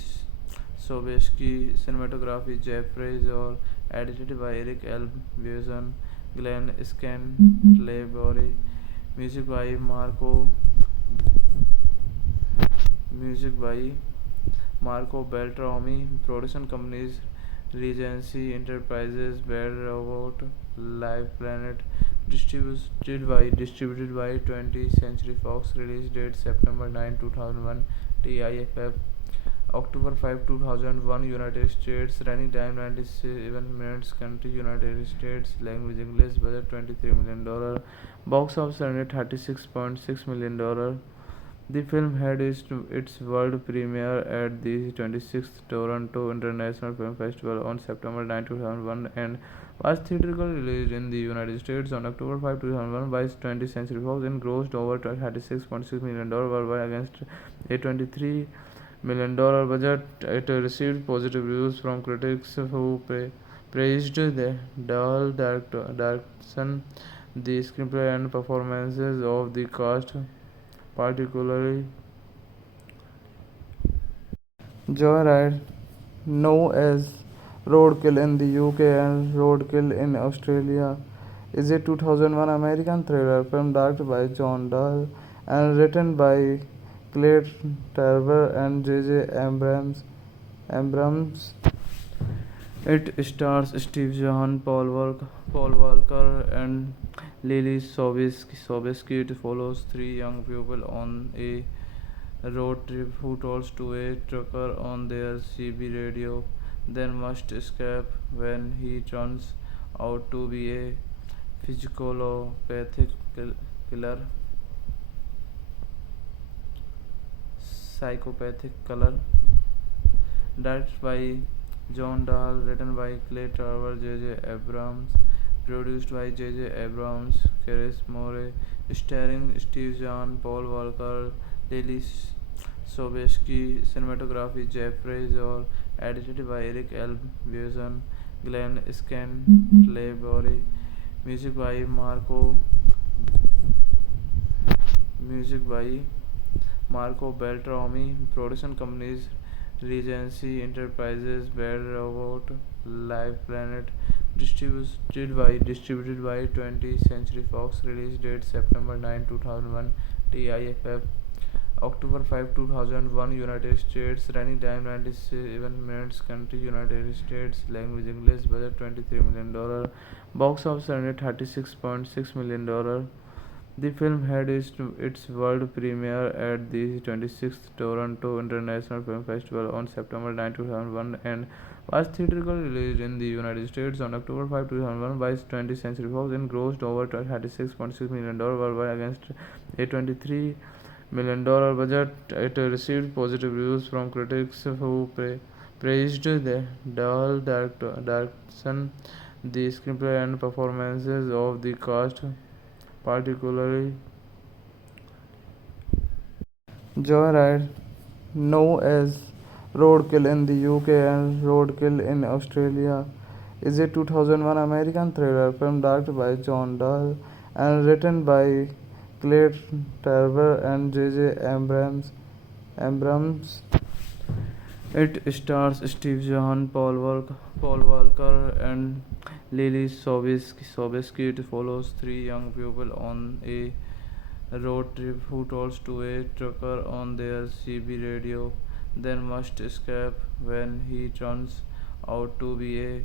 Sobieski, cinematography Jeffrey Zoll, edited by Eric L. Buson, Glenn Scantlebury, music by Marco Beltrami, production companies Regency Enterprises, Bad Robot, Live Planet, distributed by 20th Century Fox, release date September 9, 2001, TIFF, October 5, 2001, United States, running time 97 minutes, country United States, language English, budget $23 million, box office $136.6 million. The film had its world premiere at the 26th Toronto International Film Festival on September 9, 2001 and was theatrically released in the United States on October 5, 2001 by 20th Century Fox and grossed over $36.6 million worldwide against a $23 million budget. It received positive reviews from critics who praised the dull direction, the screenplay and performances of the cast, particularly Joyride, known as Roadkill in the UK and Roadkill in Australia, is a 2001 American thriller film directed by John Dahl and written by Clay Tarver and J.J. Abrams. It stars Steve Zahn, Paul Walker, and Lily Sobieski. It follows three young people on a road trip who talks to a trucker on their CB radio, then must escape when he turns out to be a psychopathic killer. Psychopathic killer. Directed by John Dahl, written by Clay Tarver, J.J. Abrams, produced by J.J. Abrams, Chris Moore, starring Steve Zahn, Paul Walker, Lily Sobieski, cinematography Jeffrey Zoll, edited by Eric L. Buson, Glenn Scantlebury, music by Marco Beltrami, production companies Regency Enterprises, Bad Robot, Live Planet, distributed by 20th Century Fox, release date September 9, 2001, TIFF, October 5, 2001, United States, running time 97 minutes, country United States, language English, budget $23 million, box office $136.6 million. The film had its world premiere at the 26th Toronto International Film Festival on September 9, 2001 and was theatrically released in the United States on October 5, 2001 by 20th Century Fox and grossed over $36.6 million worldwide against a $23 million budget. It received positive reviews from critics who praised the dull direction, the screenplay and performances of the cast, particularly Joyride, known as Roadkill in the UK and Roadkill in Australia is a 2001 American thriller film directed by John Dahl and written by Claire Tarver and J.J. Abrams. It stars Steve Zahn, Paul Walker, and Lily Sobieski. It follows three young people on a road trip who talks to a trucker on their CB radio, then must escape when he turns out to be a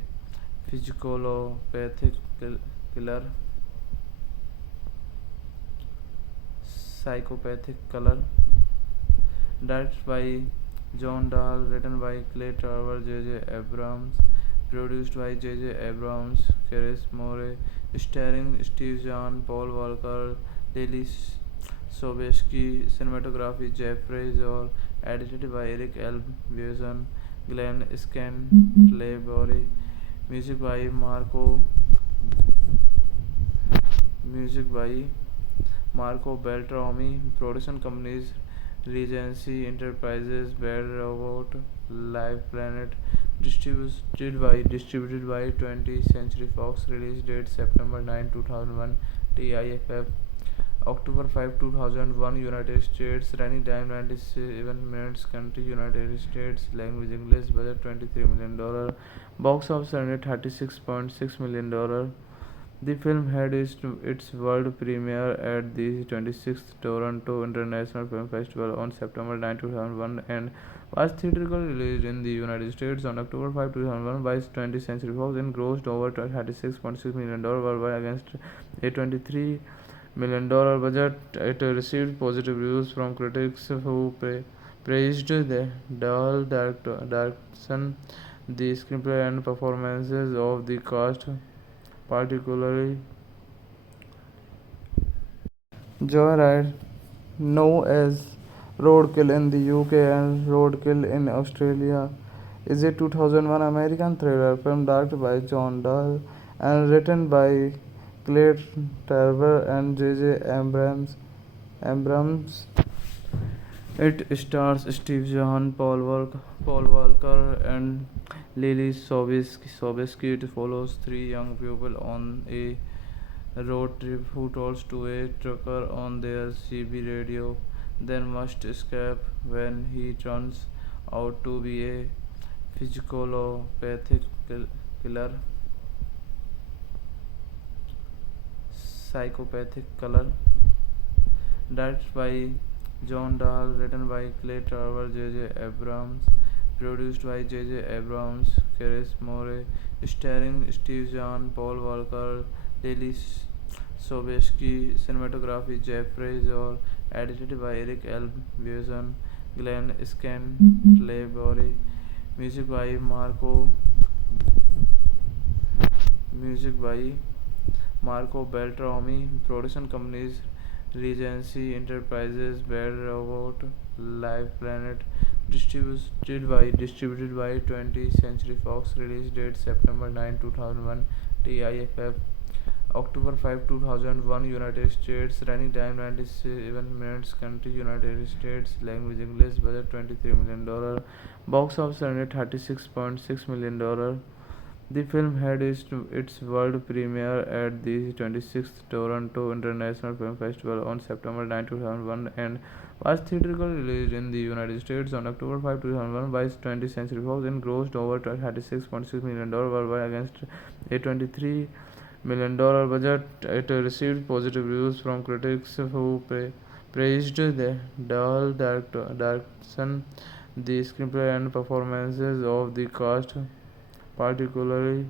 psychopathic killer. Psychopathic killer. Directed by John Dahl, written by Clay Tarver, J.J. Abrams, produced by J.J. Abrams, Chris Moore, starring Steve Zahn, Paul Walker, Lily Sobieski, cinematography Jeffrey Zoll, edited by Eric L. Buson, Glenn Scantlebury, music by Marco Beltrami, production companies Regency Enterprises, Bad Robot, Live Planet, distributed by 20th Century Fox, release date September 9, 2001, TIFF, October 5, 2001, United States, running time 97 minutes, country United States, language English, budget $23 million, box office $136.6 million. The film had its world premiere at the 26th Toronto International Film Festival on September 9, 2001 and was theatrically released in the United States on October 5, 2001 by 20th Century Fox and grossed over $36.6 million worldwide against a $23 million budget. It received positive reviews from critics who praised the dull direction, the screenplay and performances of the cast, particularly Joyride, known as Roadkill in the UK and Roadkill in Australia, is a 2001 American thriller film directed by John Dahl and written by Claire Tarver and J.J. Abrams. It stars Steve Zahn, Paul Walker, and Lily Sobieski. It follows three young people on a road trip who talks to a trucker on their CB radio, then must escape when he turns out to be a psychopathic killer. Directed by John Dahl, written by Clay Tarver, J.J. Abrams, produced by J.J. Abrams, Chris Moore, starring Steve Zahn, Paul Walker, Lily Sobieski, cinematography Jeffrey Zoll, edited by Eric L. Buson, Glenn Scantlebury, music by Marco Beltrami, production companies Regency Enterprises, Bad Robot, Live Planet, distributed by 20th Century Fox, release date September 9, 2001, TIFF, October 5, 2001, United States, running time 97 minutes, country United States, language English, budget $23 million, box office $136.6 million. The film had its world premiere at the 26th Toronto International Film Festival on September 9, 2001 and was theatrically released in the United States on October 5, 2001 by 20th Century Fox and grossed over $36.6 million worldwide against a $23 million budget. It received positive reviews from critics who praised the dull direction, the screenplay and performances of the cast, particularly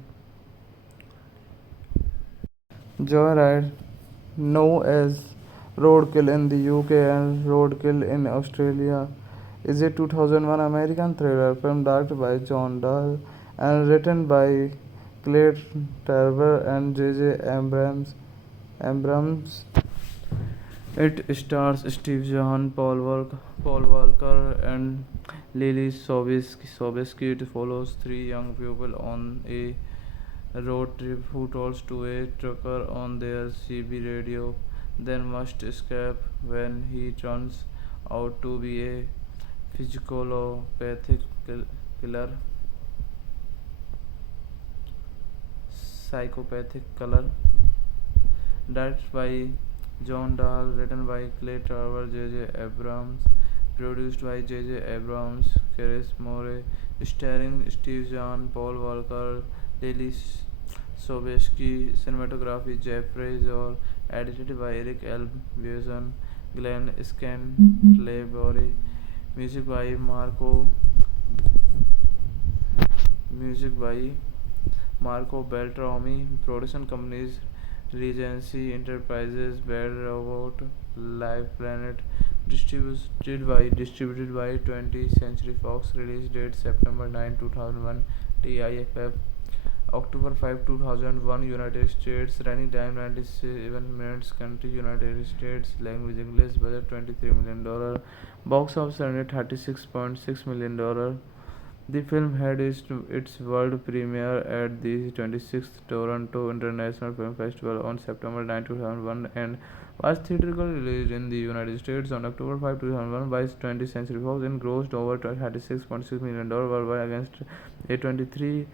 Joyride, known as Roadkill in the UK and Roadkill in Australia, is a 2001 American thriller film directed by John Dahl and written by Claire Tarver and J.J. Abrams. It stars Steve Zahn, Paul Walker, and Lily Sobieski. It follows three young people on a road trip who talks to a trucker on their CB radio, then must escape when he turns out to be a psychopathic killer, psychopathic killer, directed by John Dahl, written by Clay Trevor, J.J. Abrams, produced by J.J. Abrams, Chris Moore, starring Steve Zahn, Paul Walker, Lily Sobieski, cinematography Jeffrey Zoll, edited by Eric L. Buson, Glenn Scantlebury, music by music by Marco Beltrami, production companies Regency Enterprises, Bad Robot, Live Planet, distributed by 20th Century Fox, release date September 9, 2001, TIFF, October 5, 2001, United States, running time 97 minutes, country United States, language English, budget $23 million, box office $136.6 million. The film had its world premiere at the 26th Toronto International Film Festival on September 9, 2001 and was theatrically released in the United States on October 5, 2001 by 20th Century Fox and grossed over $36.6 million worldwide against a $23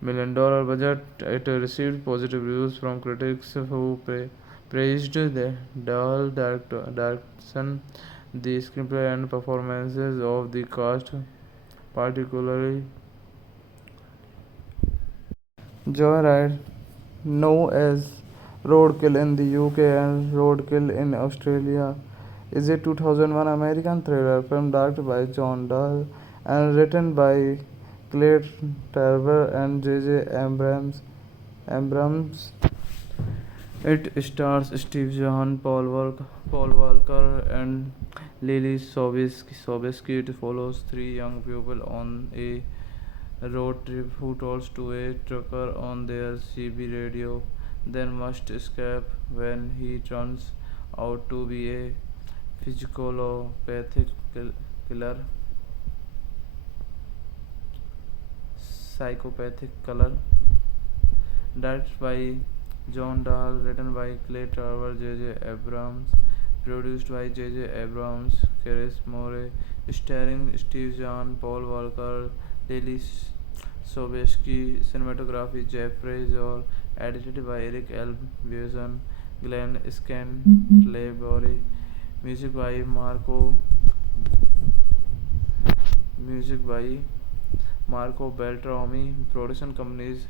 million budget. It received positive reviews from critics who praised the dull direction, the screenplay and performances of the cast, particularly Joyride, known as Roadkill in the UK and Roadkill in Australia, is a 2001 American thriller film directed by John Dahl and written by Clay Trevor and J.J. Abrams. It stars Steve Zahn, Paul Walker, and Lily Sobieski. It follows three young people on a road trip who talks to a trucker on their CB radio, then must escape when he turns out to be a psychopathic killer, directed by John Dahl, written by Clay Trevor, J.J. Abrams, produced by J.J. Abrams, Chris Moore, starring Steve Zahn, Paul Walker, Lily Sobieski, cinematography Jeffrey Zoll, edited by Eric L. Buson, Glenn Scantlebury, music by Marco Beltrami, production companies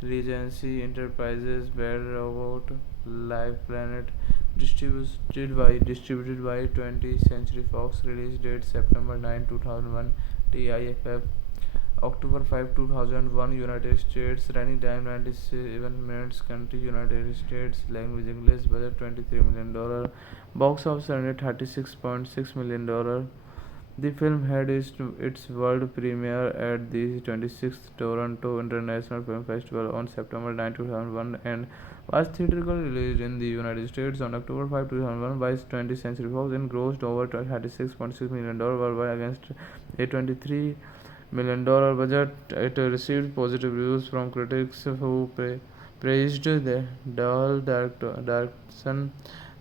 Regency Enterprises, Bad Robot, Live Planet, distributed by 20th Century Fox, release date September 9, 2001, TIFF, October 5, 2001, United States, running time 97 minutes, country United States, language English, budget $23 million, box office $136.6 million. The film had its world premiere at the 26th Toronto International Film Festival on September 9, 2001 and was theatrically released in the United States on October 5, 2001 by 20th Century Fox and grossed over $36.6 million worldwide against a $23 million budget. It received positive reviews from critics who praised the dull direction,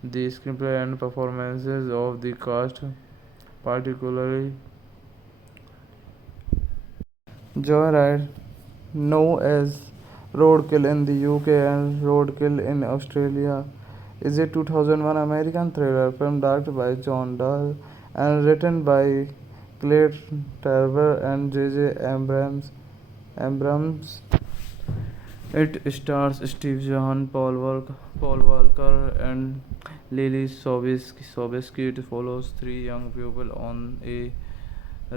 the screenplay and performances of the cast, particularly Joyride, known as Roadkill in the UK and Roadkill in Australia, is a 2001 American thriller film directed by John Dahl and written by Clay Trevor and J.J. Abrams. It stars Steve Zahn, Paul Walker, and Lily Sobieski. It follows three young people on a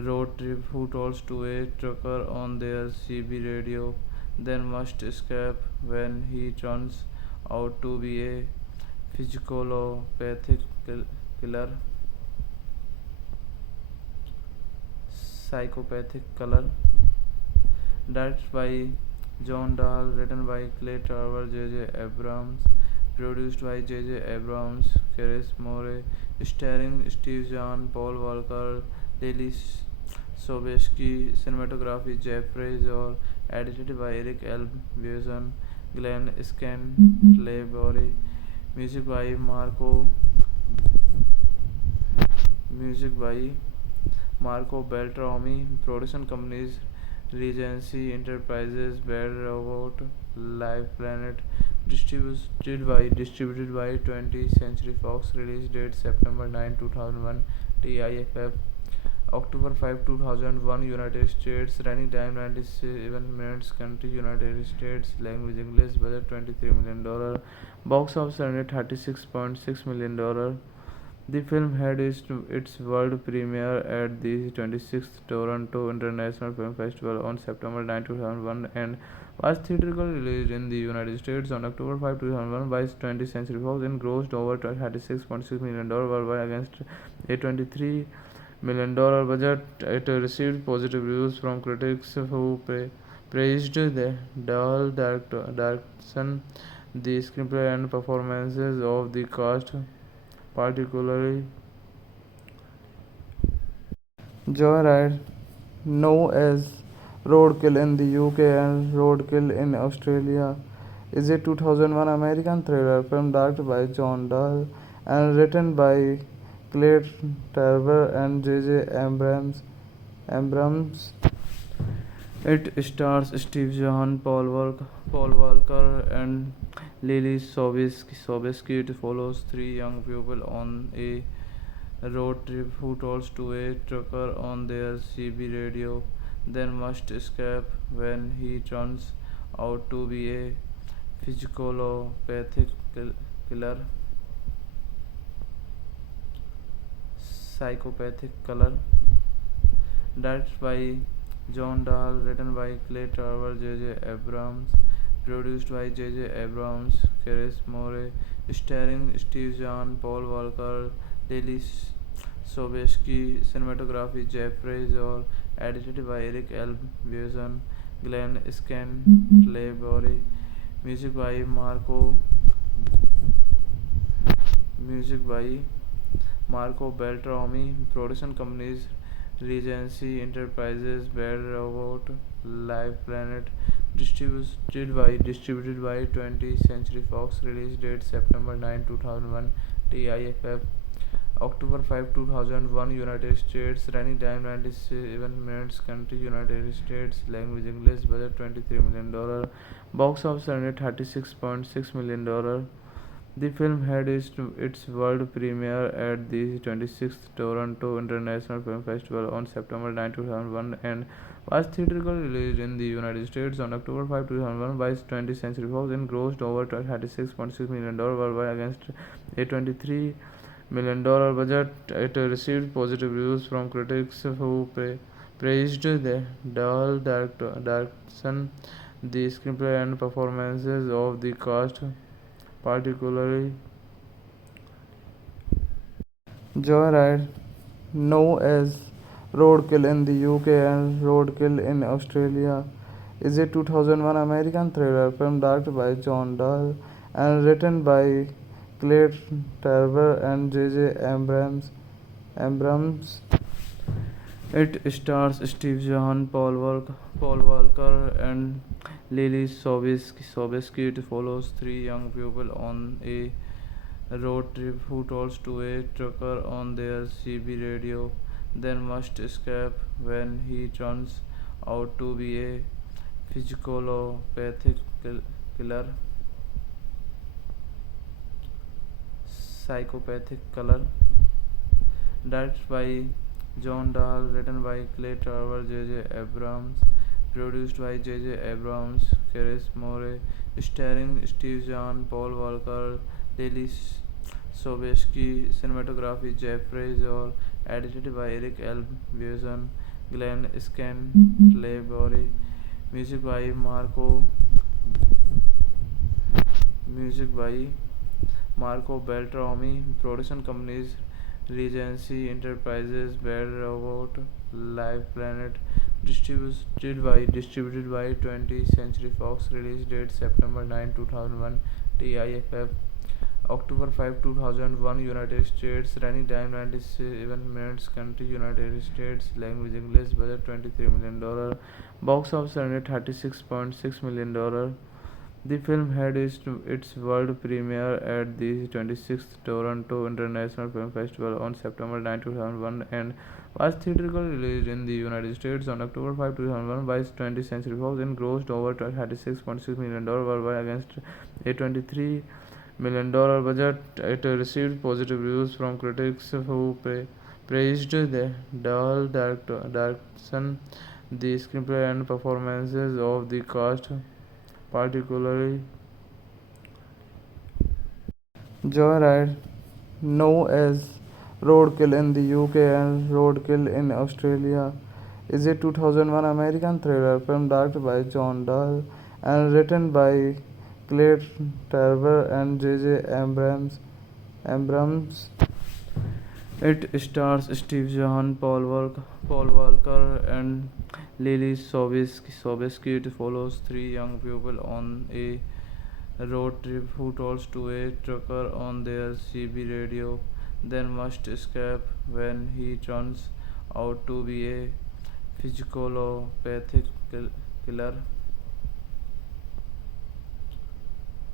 road trip who talks to a trucker on their CB radio, then must escape when he turns out to be a psychopathic killer, directed by John Dahl, written by Clay Trevor, J.J. Abrams, produced by J.J. Abrams, Chris Moore, starring Steve Zahn, Paul Walker, Lily Sobieski, cinematography Jeffrey Zoll, edited by Eric L. Buson, Glenn Scantlebury, music by Marco Beltrami, production companies Regency Enterprises, Bad Robot, Live Planet, distributed by 20th Century Fox. Release date September 9, 2001. TIFF October 5, 2001. United States. Running time 97 minutes. Country United States. Language English. Budget $23 million. Box office $136.6 million. The film had its world premiere at the 26th Toronto International Film Festival on September 9, 2001 and was theatrically released in the United States on October 5, 2001 by 20th Century Fox and grossed over $36.6 million worldwide against a $23 million budget. It received positive reviews from critics who praised the dull direction, the screenplay and performances of the cast, particularly Joyride, known as Roadkill in the UK and Roadkill in Australia, is a 2001 American thriller film directed by John Dahl and written by Clay Tarver and J.J. Abrams. It stars Steve Zahn, Paul Walker, and Lily Sobieski. It follows three young people on a road trip who talks to a trucker on their CB radio, then must escape when he turns out to be a psychopathic killer. Psychopathic killer. Directed by John Dahl, written by Clay Tarver, J.J. Abrams, produced by J.J. Abrams, Chris Moore, starring Steve Zahn, Paul Walker, Lily Sobieski, cinematography Jeffrey Zoll, edited by Eric L. Buson, Glenn Scantlebury, music by music by Marco Beltrami, production companies Regency Enterprises, Bad Robot, Live Planet, distributed by 20th Century Fox. Release date September 9, 2001. TIFF October 5, 2001. United States. Running time 97 minutes. Country United States. Language English. Budget $23 million. Box office $136.6 million. The film had its world premiere at the 26th Toronto International Film Festival on September 9, 2001 and was theatrically released in the United States on October 5, 2001 by 20th Century Fox and grossed over $36.6 million worldwide against a $23 million budget. It received positive reviews from critics who praised the dull direction, the screenplay and performances of the cast, particularly Joyride, known as Roadkill in the UK and Roadkill in Australia, is a 2001 American thriller film directed by John Dahl and written by Clay Tarver and J.J. Abrams. It stars Steve Zahn, Paul Walker, and Lily Sobieski. It follows three young people on a road trip who talks to a trucker on their CB radio, then must escape when he turns out to be a psychopathic killer. Directed by John Dahl, written by Clay Tarver, J.J. Abrams, produced by J.J. Abrams, Chris Moore, starring Steve Zahn, Paul Walker, Lily Sobieski, cinematography Jeffrey Zoll, edited by Eric L. Buson, Glenn Scantlebury, music by Marco Beltrami, production companies Regency Enterprises, Bad Robot, Live Planet, distributed by 20th Century Fox. Release date September 9, 2001. TIFF October 5, 2001. United States. Running time 97 minutes. Country United States. Language English. Budget $23 million. Box office $136.6 million. The film had its world premiere at the 26th Toronto International Film Festival on September 9, 2001 and was theatrically released in the United States on October 5, 2001 by 20th Century Fox and grossed over $36.6 million worldwide against a $23 million budget. It received positive reviews from critics who praised the dual direction, the screenplay and performances of the cast, particularly Joyride, known as Roadkill in the UK and Roadkill in Australia, is a 2001 American thriller film directed by John Dahl and written by Claire Tarver and J.J. Abrams. It stars Steve Zahn, Paul Walker, and Lily Sobieski. It follows three young people on a road trip who talks to a trucker on their CB radio, then must escape when he turns out to be a psychopathic killer.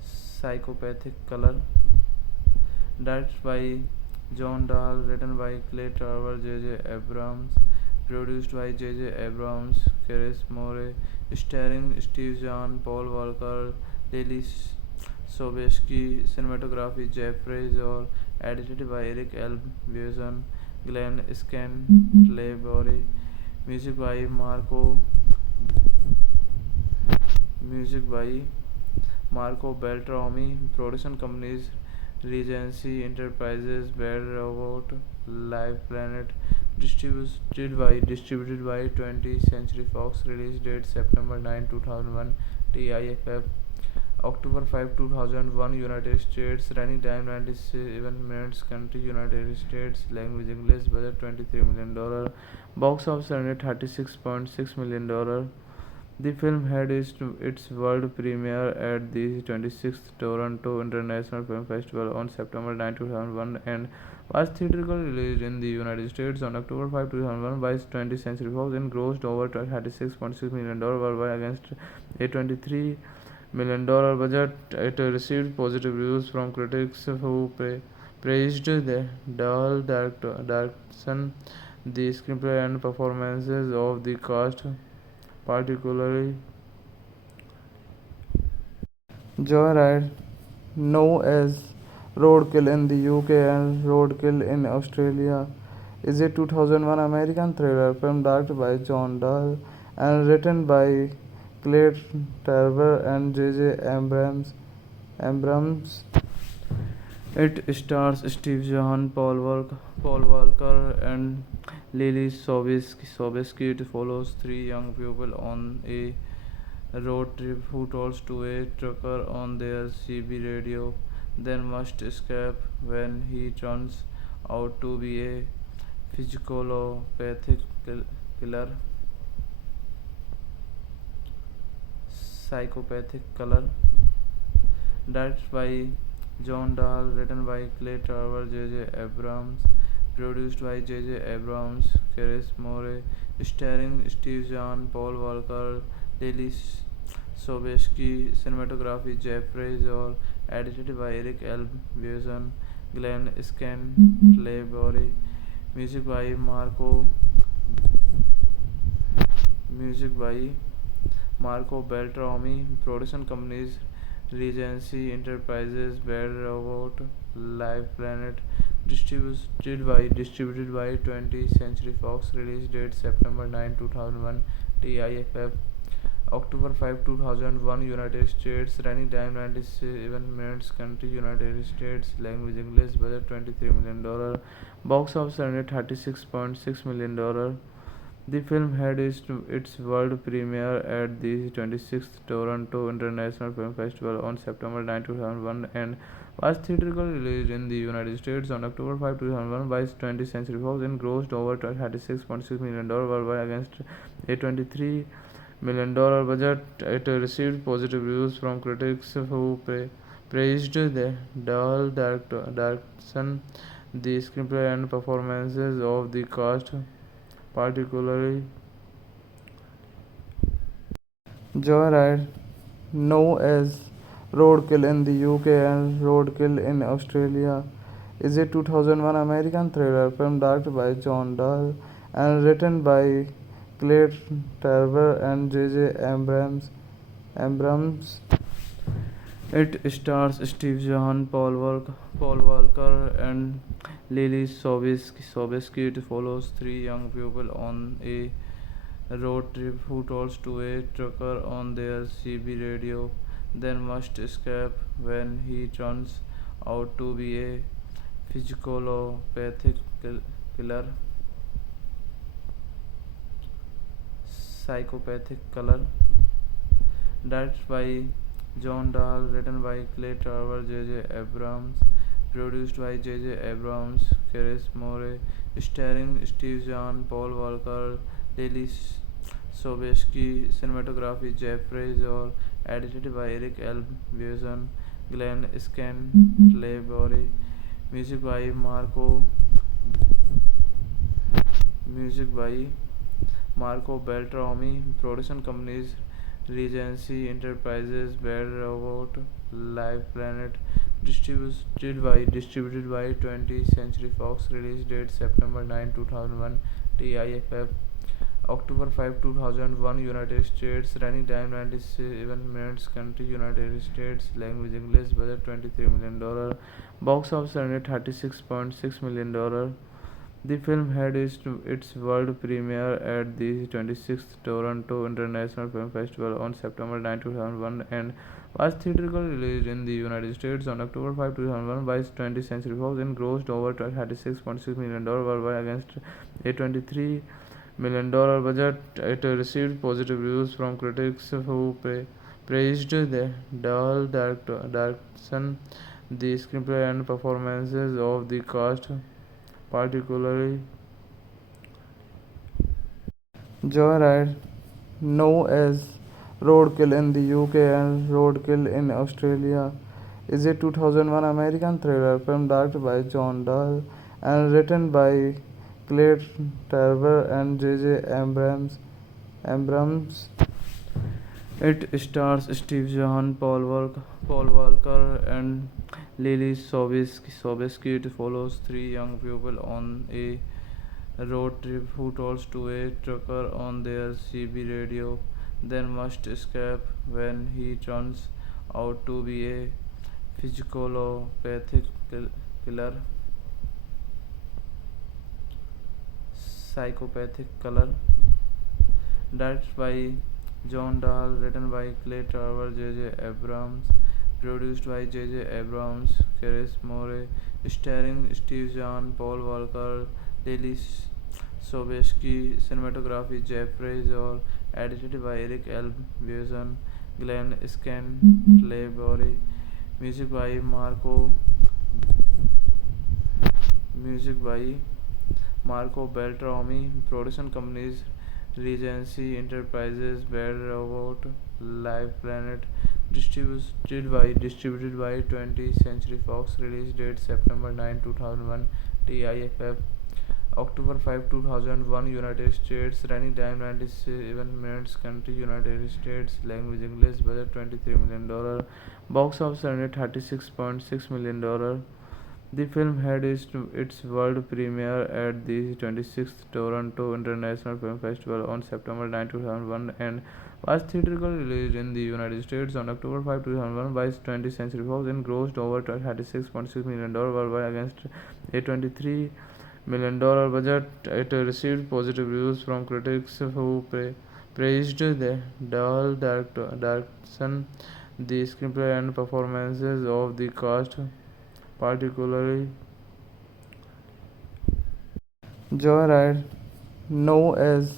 Psychopathic killer. Directed by John Dahl, written by Clay Tarver, J.J. Abrams, produced by J.J. Abrams, Chris Moore, starring Steve Zahn, Paul Walker, Lily Sobieski, cinematography Jeffrey Zoll, edited by Eric L. Buson, Glenn Scantlebury, music by Marco Beltrami, production companies Regency Enterprises, Bad Robot, Live Planet, distributed by 20th Century Fox, release date September 9, 2001, TIFF, October 5, 2001, United States, running time 97 minutes, country United States, language English, budget $23 million, box office earned $36.6 million. The film had its world premiere at the 26th Toronto International Film Festival on September 9, 2001 and was theatrically released in the United States on October 5, 2001 by 20th Century Fox and grossed over $36.6 million worldwide against a $23 million budget. It received positive reviews from critics who praised the dual direction, the screenplay and performances of the cast, particularly Joyride, known as Roadkill in the UK and Roadkill in Australia, is a 2001 American thriller film directed by John Dahl and written by Claire Tarver and J.J. Abrams. It stars Steve Zahn, Paul Walker, and Lily Sobieski. It follows three young people on a road trip who talks to a trucker on their CB radio, then must escape when he turns out to be a psychopathic killer. Psychopathic killer. Directed by John Dahl, written by Clay Tarver, J.J. Abrams, produced by J.J. Abrams, Chris Moore, starring Steve Zahn, Paul Walker, Lily Sobieski, cinematography Jeffrey Zoll, edited by Eric L. Buson, Glenn Scantlebury, music by Marco Beltrami, production companies Regency Enterprises, Bad Robot, Live Planet, distributed by 20th Century Fox, release date September 9, 2001, TIFF, October 5, 2001, United States, running time 97 minutes, country United States, language English, budget $23 million, box office earned $36.6 million. The film had its world premiere at the 26th Toronto International Film Festival on September 9, 2001 and was theatrically released in the United States on October 5, 2001 by 20th Century Fox and grossed over $36.6 million worldwide against a $23 million budget. It received positive reviews from critics who praised the dual direction, the screenplay and performances of the cast, particularly Joyride, known as Roadkill in the UK and Roadkill in Australia is a 2001 American thriller film directed by John Dahl and written by Clay Tarver and J.J. Abrams. It stars Steve Zahn, Paul Walker, and Lily Sobieski. It follows three young people on a road trip who talks to a trucker on their CB radio, then must escape when he turns out to be a psychopathic killer. Psychopathic killer. Directed by John Dahl, written by Clay Tarver, J.J. Abrams, produced by J.J. Abrams, Chris Moore, starring Steve Zahn, Paul Walker, Lily Sobieski, cinematography Jeffrey Zoll, edited by Eric L. Buson, Glenn Scantlebury, music by Marco Beltrami, production companies Regency Enterprises, Bad Robot, Live Planet, distributed by 20th Century Fox, release date September 9, 2001, TIFF, October 5, 2001, United States, running time 97 minutes, country United States, language English, budget $23 million, box office $136.6 million. The film had its world premiere at the 26th Toronto International Film Festival on September 9, 2001 and was theatrically released in the United States on October 5, 2001 by 20th Century Fox and grossed over $36.6 million worldwide against a $23 million budget. It received positive reviews from critics who praised the dull direction, the screenplay and performances of the cast, particularly Joyride, known as Roadkill in the UK and Roadkill in Australia, is a 2001 American thriller film directed by John Dahl and written by Clay Tarver and J.J. Abrams. It stars Steve Zahn, Paul Walker, and Lily Sobieski. It follows three young people on a road trip who talks to a trucker on their CB radio, then must escape when he turns out to be a psychopathic killer. Directed by John Dahl, written by Clay Tarver, J.J. Abrams, produced by J.J. Abrams, Chris Moore, starring Steve Zahn, Paul Walker, Lily Sobieski, cinematography Jeffrey Zoll, edited by Eric L. Buson, Glenn Scantlebury, music by Marco Beltrami, production companies Regency Enterprises, Bad Robot, Live Planet, distributed by 20th Century Fox, release date September 9, 2001, TIFF, October 5, 2001, United States, running time 97 minutes, country United States, language English, budget $23 million, box office $136.6 million. The film had its world premiere at the 26th Toronto International Film Festival on September 9, 2001 and was theatrically released in the United States on October 5, 2001 by 20th Century Fox and grossed over $36.6 million worldwide against a $23 million budget. It received positive reviews from critics who praised the dull direction, the screenplay and performances of the cast, particularly Joyride, known as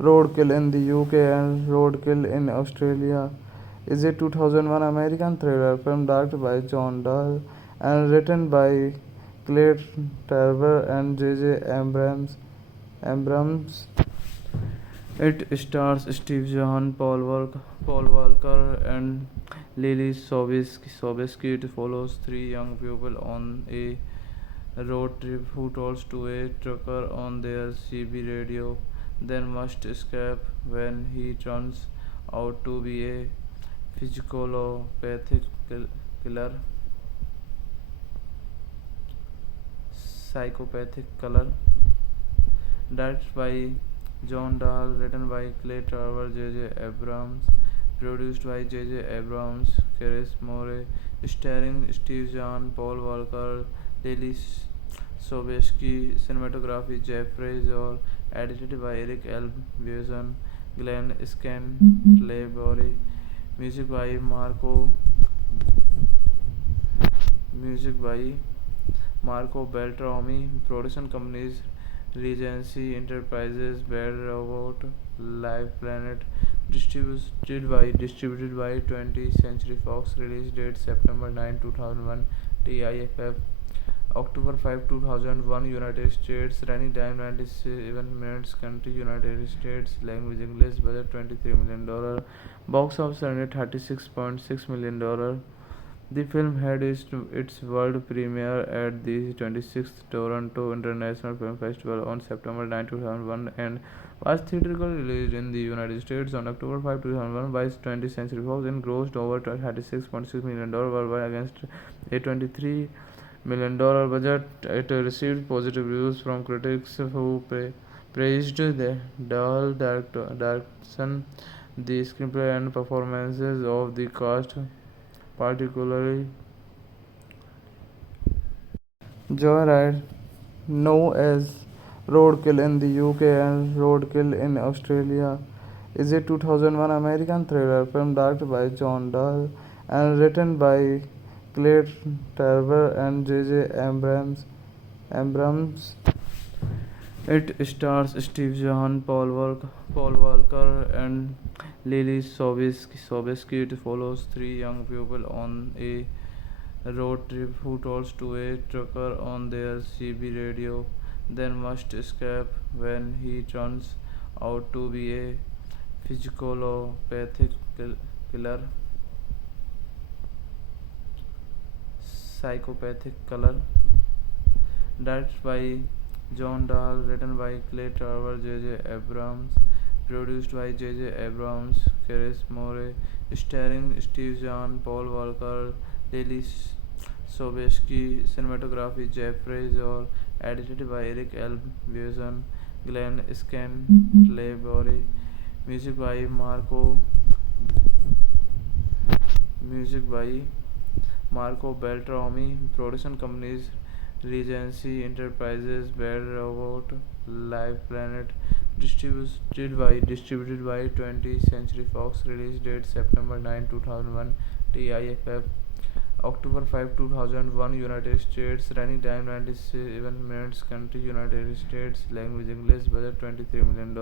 Roadkill in the UK and Roadkill in Australia, is a 2001 American thriller film directed by John Dahl and written by Clay Tarver and J.J. Abrams. It stars Steve Zahn, Paul Walker, and Lily Sobieski. It follows three young people on a road trip who talks to a trucker on their CB radio, then must escape when he turns out to be a psychopathic killer, Psychopathic Color, directed by John Dahl, written by Clay Trevor, J.J. Abrams, produced by J.J. Abrams, Chris Moore, starring Steve Zahn, Paul Walker, Lily Sobieski, cinematography Jeffrey Zoll, edited by Eric L. Buson, Glenn Scantlebury, music by music by Marco Beltrami, production companies Regency Enterprises, Bad Robot, Live Planet, distributed by 20th Century Fox, release date September 9, 2001, TIFF, October 5, 2001, United States, running time 97 minutes, country United States, language English, budget $23 million, box office $136.6 million. The film had its world premiere at the 26th Toronto International Film Festival on September 9, 2001 and was theatrically released in the United States on October 5, 2001 by 20th Century Fox and grossed over $36.6 million worldwide against a $23 million budget. It received positive reviews from critics who praised the dull direction, the screenplay and performances of the cast, particularly Joyride, known as Roadkill in the UK and Roadkill in Australia, is a 2001 American thriller film directed by John Dahl and written by Clay Trevor and J.J. Abrams. It stars Steve Zahn, Paul Walker, and Lily Sobieski. It follows three young people on a road trip who talks to a trucker on their CB radio, then must escape when he turns out to be a psychopathic killer. Psychopathic Color, directed by John Dahl, written by Clay Trevor, J.J. Abrams, produced by J.J. Abrams, Chris Moore, starring Steve Zahn, Paul Walker, Lily Sobieski, cinematography Jeffrey Zoll, edited by Eric L. Buson, Glenn Scantlebury, music by Marco Beltrami, production companies Regency Enterprises, Bad Robot, Live Planet, distributed by 20th Century Fox, release date September 9, 2001, TIFF, October 5, 2001, United States, running time 97 minutes, country United States, language English, budget $23 million,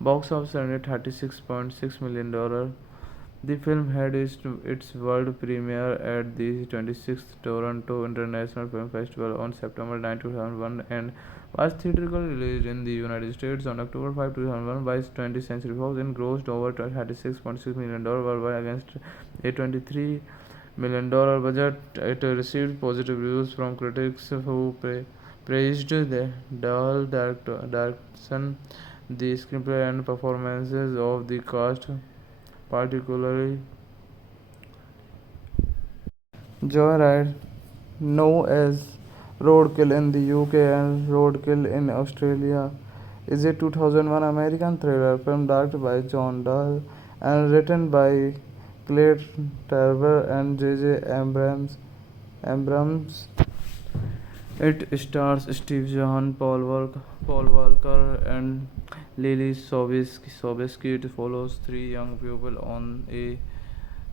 box office $136.6 million. The film had its world premiere at the 26th Toronto International Film Festival on September 9, 2001 and was theatrically released in the United States on October 5, 2001 by 20th Century Fox and grossed over $36.6 million worldwide against a $23 million budget. It received positive reviews from critics who praised the dull direction, the screenplay and performances of the cast, particularly Joyride, known as Roadkill in the UK and Roadkill in Australia, is a 2001 American thriller film directed by John Dahl and written by Clay Trevor and J.J. Abrams. It stars Steve Zahn, Paul Walker, and Lily Sobieski. It follows three young people on a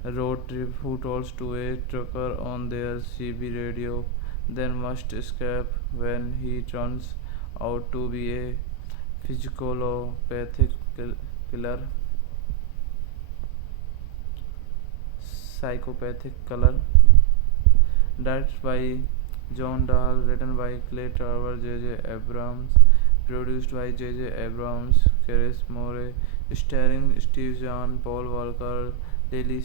road trip who talks to a trucker on their CB radio, then must escape when he turns out to be a psychopathic killer. Psychopathic Color, directed by John Dahl, written by Clay Trevor, J.J. Abrams, produced by J.J. Abrams, Chris Moore, starring Steve Zahn, Paul Walker, Lily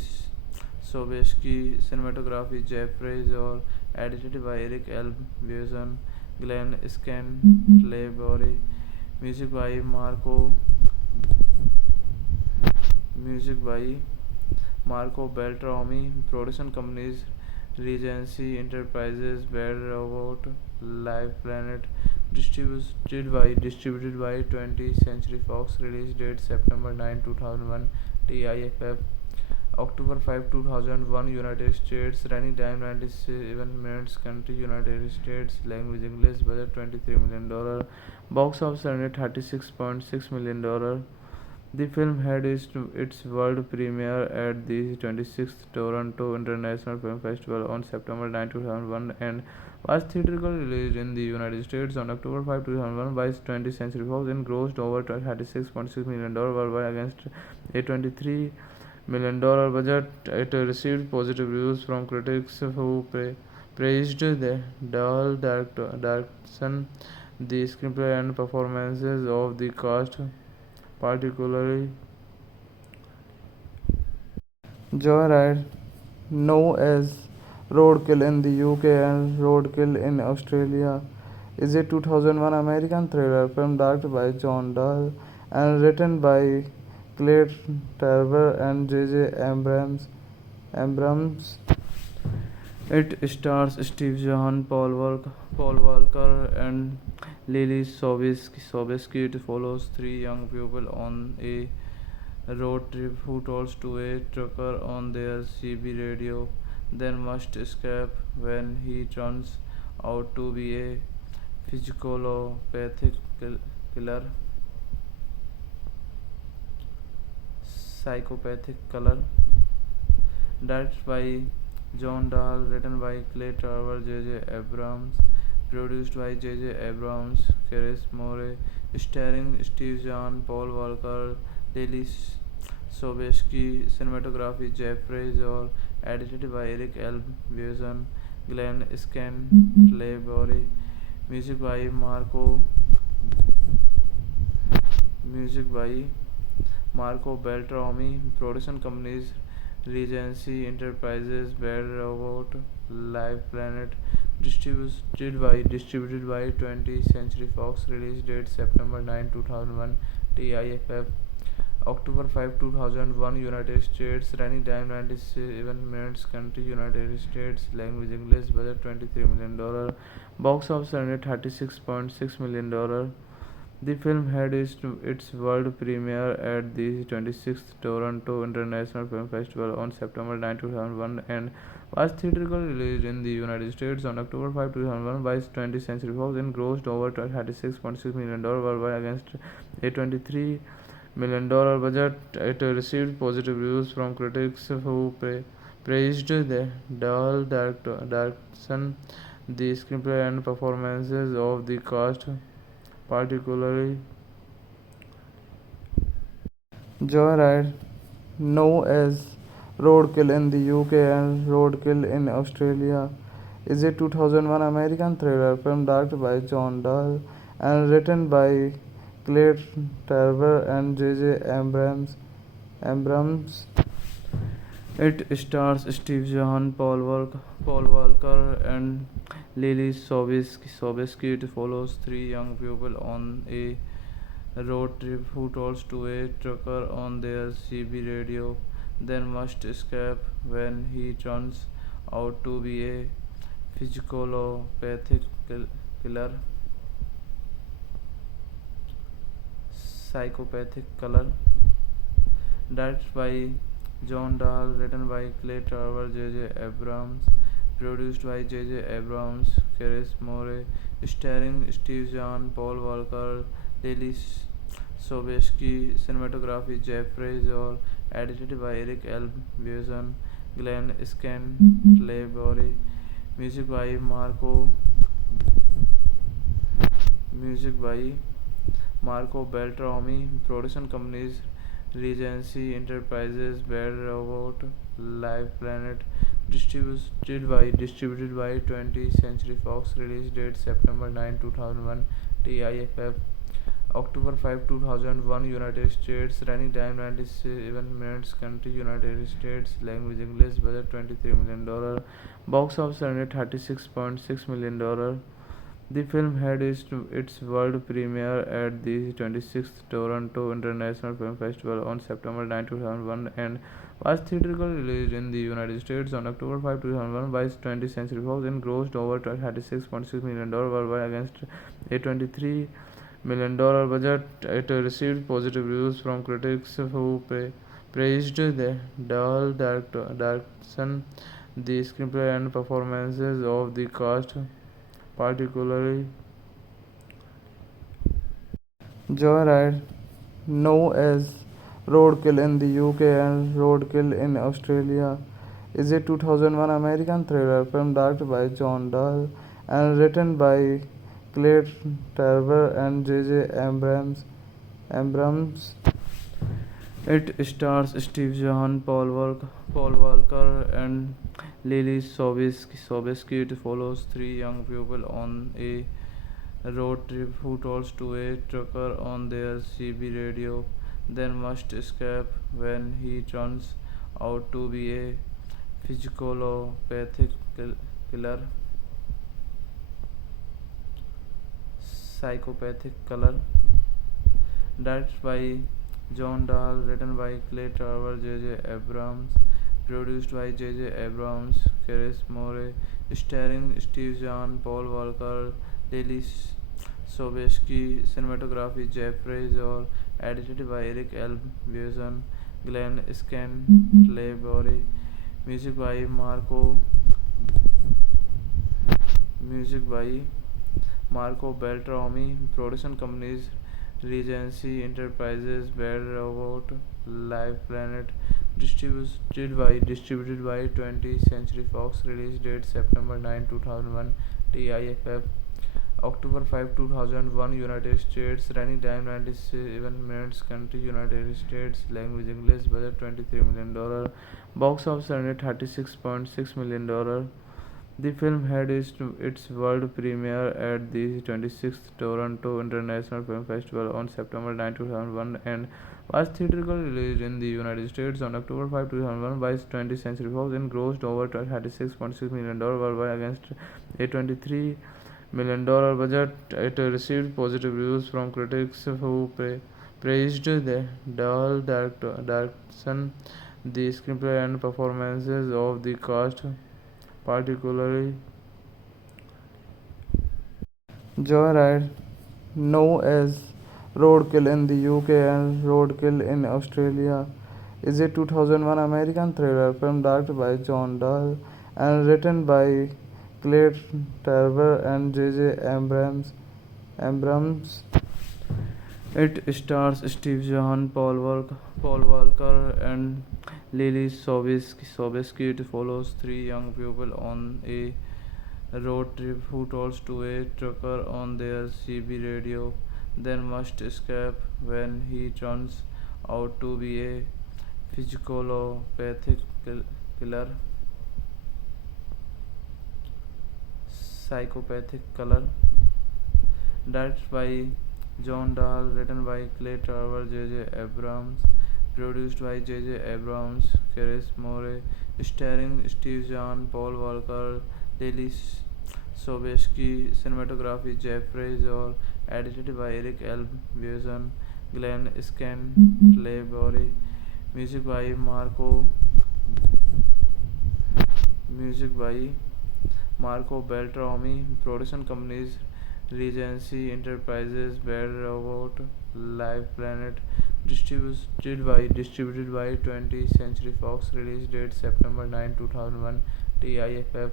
Sobieski, cinematography Jeffrey Zoll, edited by Eric L. Buson, Glenn Scantlebury, music by Marco Beltrami. Production companies Regency Enterprises, Bad Robot, Live Planet. Distributed by 20th Century Fox. Release date September 9, 2001. TIFF October 5, 2001. United States. Running time 97 minutes. Country United States. Language English. Budget $23 million. Box office $136.6 million. The film had its world premiere at the 26th Toronto International Film Festival on September 9, 2001 and was theatrically released in the United States on October 5, 2001 by 20th Century Fox and grossed over $36.6 million worldwide against a $23 million budget. It received positive reviews from critics who praised the dull direction, the screenplay and performances of the cast, particularly Joyride, known as Roadkill in the UK and Roadkill in Australia, is a 2001 American thriller film directed by John Dahl and written by Clay Tarver and J.J. Abrams. It stars Steve Zahn, Paul Walker, and Lily Sobieski. It follows three young people on a road trip who talks to a trucker on their CB radio, then must escape when he turns out to be a psychopathic killer. Psychopathic killer. Directed by John Dahl, written by Clay Tarver, J.J. Abrams, produced by J.J. Abrams, Chris Moore, starring Steve Zahn, Paul Walker, Lily Sobieski, cinematography Jeffrey Zoll, edited by Eric L. Buson, Glenn Scantlebury, music by Marco Beltrami. Production companies Regency Enterprises, Bad Robot, Live Planet. Distributed by 20th Century Fox. Release date September 9, 2001. TIFF October 5, 2001. United States. Running time 97 minutes. Country United States. Language English. Budget $23 million. Box office $136.6 million. The film had its world premiere at the 26th Toronto International Film Festival on September 9, 2001 and was theatrically released in the United States on October 5, 2001 by 20th Century Fox and grossed over $36.6 million worldwide against a $23 million budget. It received positive reviews from critics who praised the dull direction, the screenplay and performances of the cast, particularly Joyride, known as Roadkill in the UK and Roadkill in Australia, is a 2001 American thriller film directed by John Dahl and written by Clay Tarver and J.J. Abrams. It stars Steve Zahn, Paul Walker, and Lily Sobieski. It follows three young people on a road trip who talks to a trucker on their CB radio, then must escape when he turns out to be a psychopathic killer. Directed by John Dahl, written by Clay Tarver, J.J. Abrams, produced by J.J. Abrams, Chris Moore, starring Steve Zahn, Paul Walker, Lily Sobieski, cinematography Jeffrey Zoll, edited by Eric L. Buson, Glenn Scantlebury, music by Marco Beltrami. Production companies Regency Enterprises, Bad Robot, Live Planet. Distributed by 20th Century Fox. Release date September 9, 2001. TIFF October 5, 2001. United States. Running time 97 minutes. Country United States. Language English. Budget $23 million. Box office $136.6 million. The film had its world premiere at the 26th Toronto International Film Festival on September 9, 2001 and was theatrically released in the United States on October 5, 2001 by 20th Century Fox and grossed over $36.6 million worldwide against a $23 million budget. It received positive reviews from critics who praised the dull direction, the screenplay and performances of the cast, particularly Joyride, known as Roadkill in the UK and Roadkill in Australia, is a 2001 American thriller film directed by John Dahl and written by Clay Tarver and J.J. Abrams. It stars Steve Zahn, Paul Walker, and Lily Sobieski. It follows three young people on a road trip who talks to a trucker on their CB radio, then must escape when he turns out to be a psychopathic killer. Psychopathic killer. Directed by John Dahl, written by Clay Tarver, J.J. Abrams, produced by J.J. Abrams, Chris Moore, starring Steve Zahn, Paul Walker, Lily Sobieski, cinematography Jeffrey Zoll, edited by Eric L. Buson, Glenn Scantlebury, music by music by Marco Beltrami, production companies Regency Enterprises, Bad Robot, Live Planet, distributed by 20th Century Fox, release date September 9, 2001, TIFF, October 5, 2001, United States, running time 97 minutes, country United States, language English, budget $23 million, box office $136.6 million. The film had its world premiere at the 26th Toronto International Film Festival on September 9, 2001 and was theatrically released in the United States on October 5, 2001 by 20th Century Fox and grossed over $36.6 million worldwide against a $23 million budget. It received positive reviews from critics who praised the dull direction, the screenplay and performances of the cast, particularly Joyride, known as Roadkill in the UK and Roadkill in Australia, is a 2001 American thriller film directed by John Dahl and written by Clay Tarver and J.J. Abrams. It stars Steve Zahn, Paul Walker, and Lily Sobieski. It follows three young people on a road trip who talks to a trucker on their CB radio, then must escape when he turns out to be a psychopathic killer. Directed by John Dahl, written by Clay Tarver, J.J. Abrams, produced by J.J. Abrams, Chris Moore, starring Steve Zahn, Paul Walker, Lily Sobieski, cinematography Jeffrey Zoll, edited by Eric L. Buson, Glenn Scantlebury, music by Marco Beltrami, production companies Regency Enterprises, Bad Robot, Live Planet, distributed by 20th Century Fox, release date September 9, 2001, TIFF,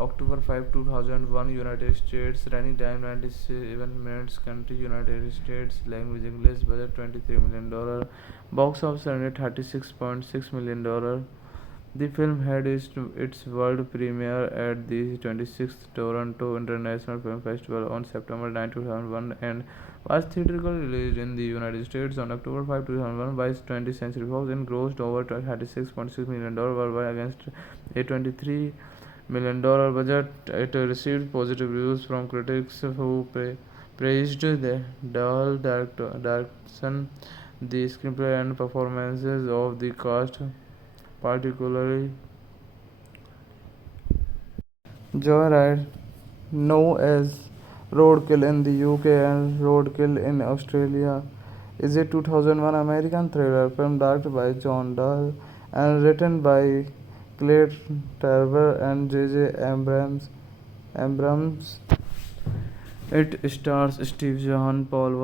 October 5, 2001, United States, running time 97 minutes, country United States, language English, budget $23 million, box office $136.6 million. The film had its world premiere at the 26th Toronto International Film Festival on September 9, 2001 and was theatrically released in the United States on October 5, 2001 by 20th Century Fox and grossed over $36.6 million worldwide against a $23 million budget. It received positive reviews from critics who praised the dull direction, the screenplay and performances of the cast, particularly Joyride, known as Roadkill in the UK and Roadkill in Australia is a 2001 American thriller film directed by John Dahl and written by Clay Trevor and J.J. Abrams. It stars Steve Zahn, Paul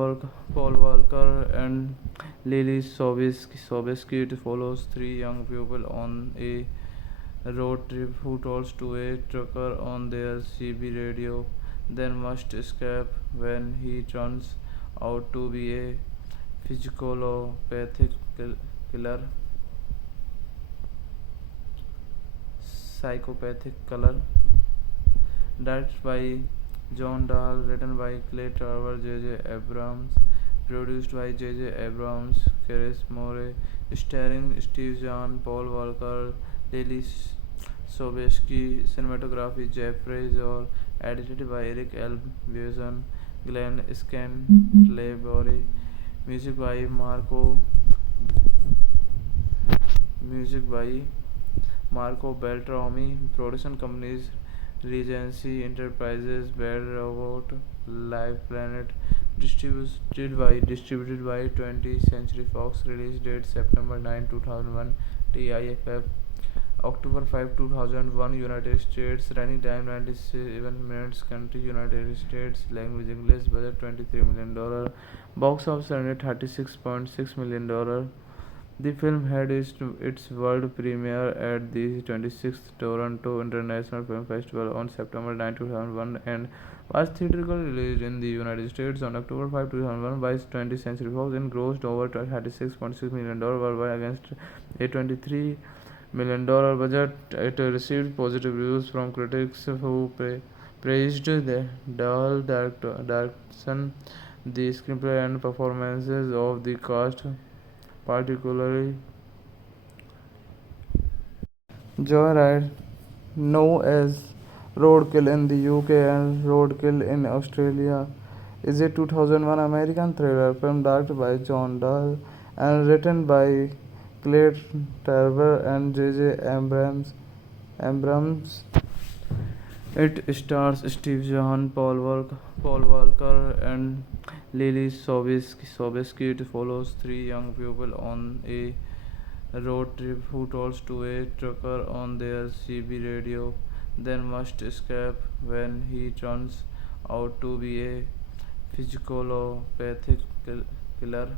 Walker, and Lily Sobieski. It follows three young people on a road trip who talks to a trucker on their CB radio, then must escape when he turns out to be a psychopathic killer. Psychopathic killer. Directed by John Dahl, written by Clay Trevor, J.J. Abrams, produced by J.J. Abrams, Chris Moore, starring Steve Zahn, Paul Walker, Lily Sobieski, cinematography Jeffrey Zoll, edited by Eric L. Buson, Glenn Scantlebury, music by Marco Beltrami, production companies Regency Enterprises, Bad Robot, Live Planet, distributed by 20th Century Fox, release date September 9, 2001, TIFF, October 5, 2001, United States, running time 97 minutes, country United States, language English, budget $23 million, box office $136.6 million. The film had its world premiere at the 26th Toronto International Film Festival on September 9, 2001 and was theatrically released in the United States on October 5, 2001 by 20th Century Fox and grossed over $36.6 million worldwide against a $23 million budget. It received positive reviews from critics who praised the dull direction, the screenplay and performances of the cast, particularly Joyride, known as Roadkill in the UK and Roadkill in Australia, is a 2001 American thriller film directed by John Dahl and written by Clay Trevor and J.J. Abrams. It stars Steve Zahn, Paul Walker, and Lily Sobieski. It follows three young people on a road trip who talks to a trucker on their CB radio, then must escape when he turns out to be a psychopathic killer.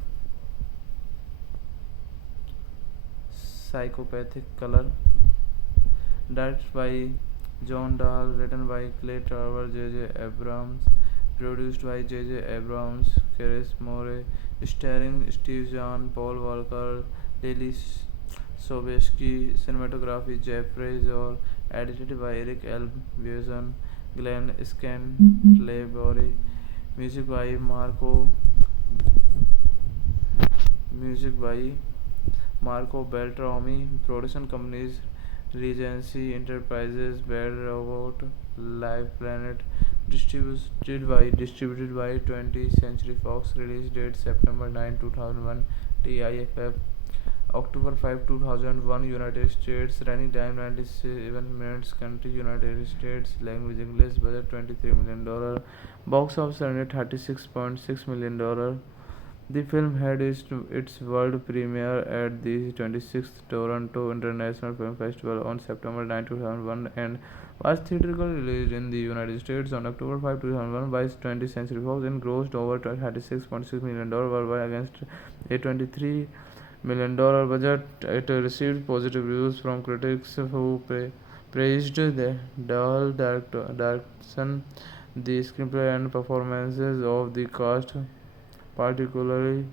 Psychopathic killer. Directed by John Dahl, written by Clay Trevor, J.J. Abrams, produced by J.J. Abrams, Chris Moore, starring Steve Zahn, Paul Walker, Lily Sobieski, cinematography Jeffrey Zoll, edited by Eric L. Buson, Glenn Scantlebury, music by Marco Beltrami, production companies Regency Enterprises, Bad Robot, Live Planet, distributed by 20th Century Fox, release date September 9, 2001, TIFF, October 5, 2001, United States, running time 97 minutes, country United States, language English, budget $23 million, box office $136.6 million. The film had its world premiere at the 26th Toronto International Film Festival on September 9, 2001 and was theatrically released in the United States on October 5, 2001 by 20th Century Fox and grossed over $36.6 million worldwide against a $23 million budget. It received positive reviews from critics who praised the dull direction, the screenplay and performances of the cast, particularly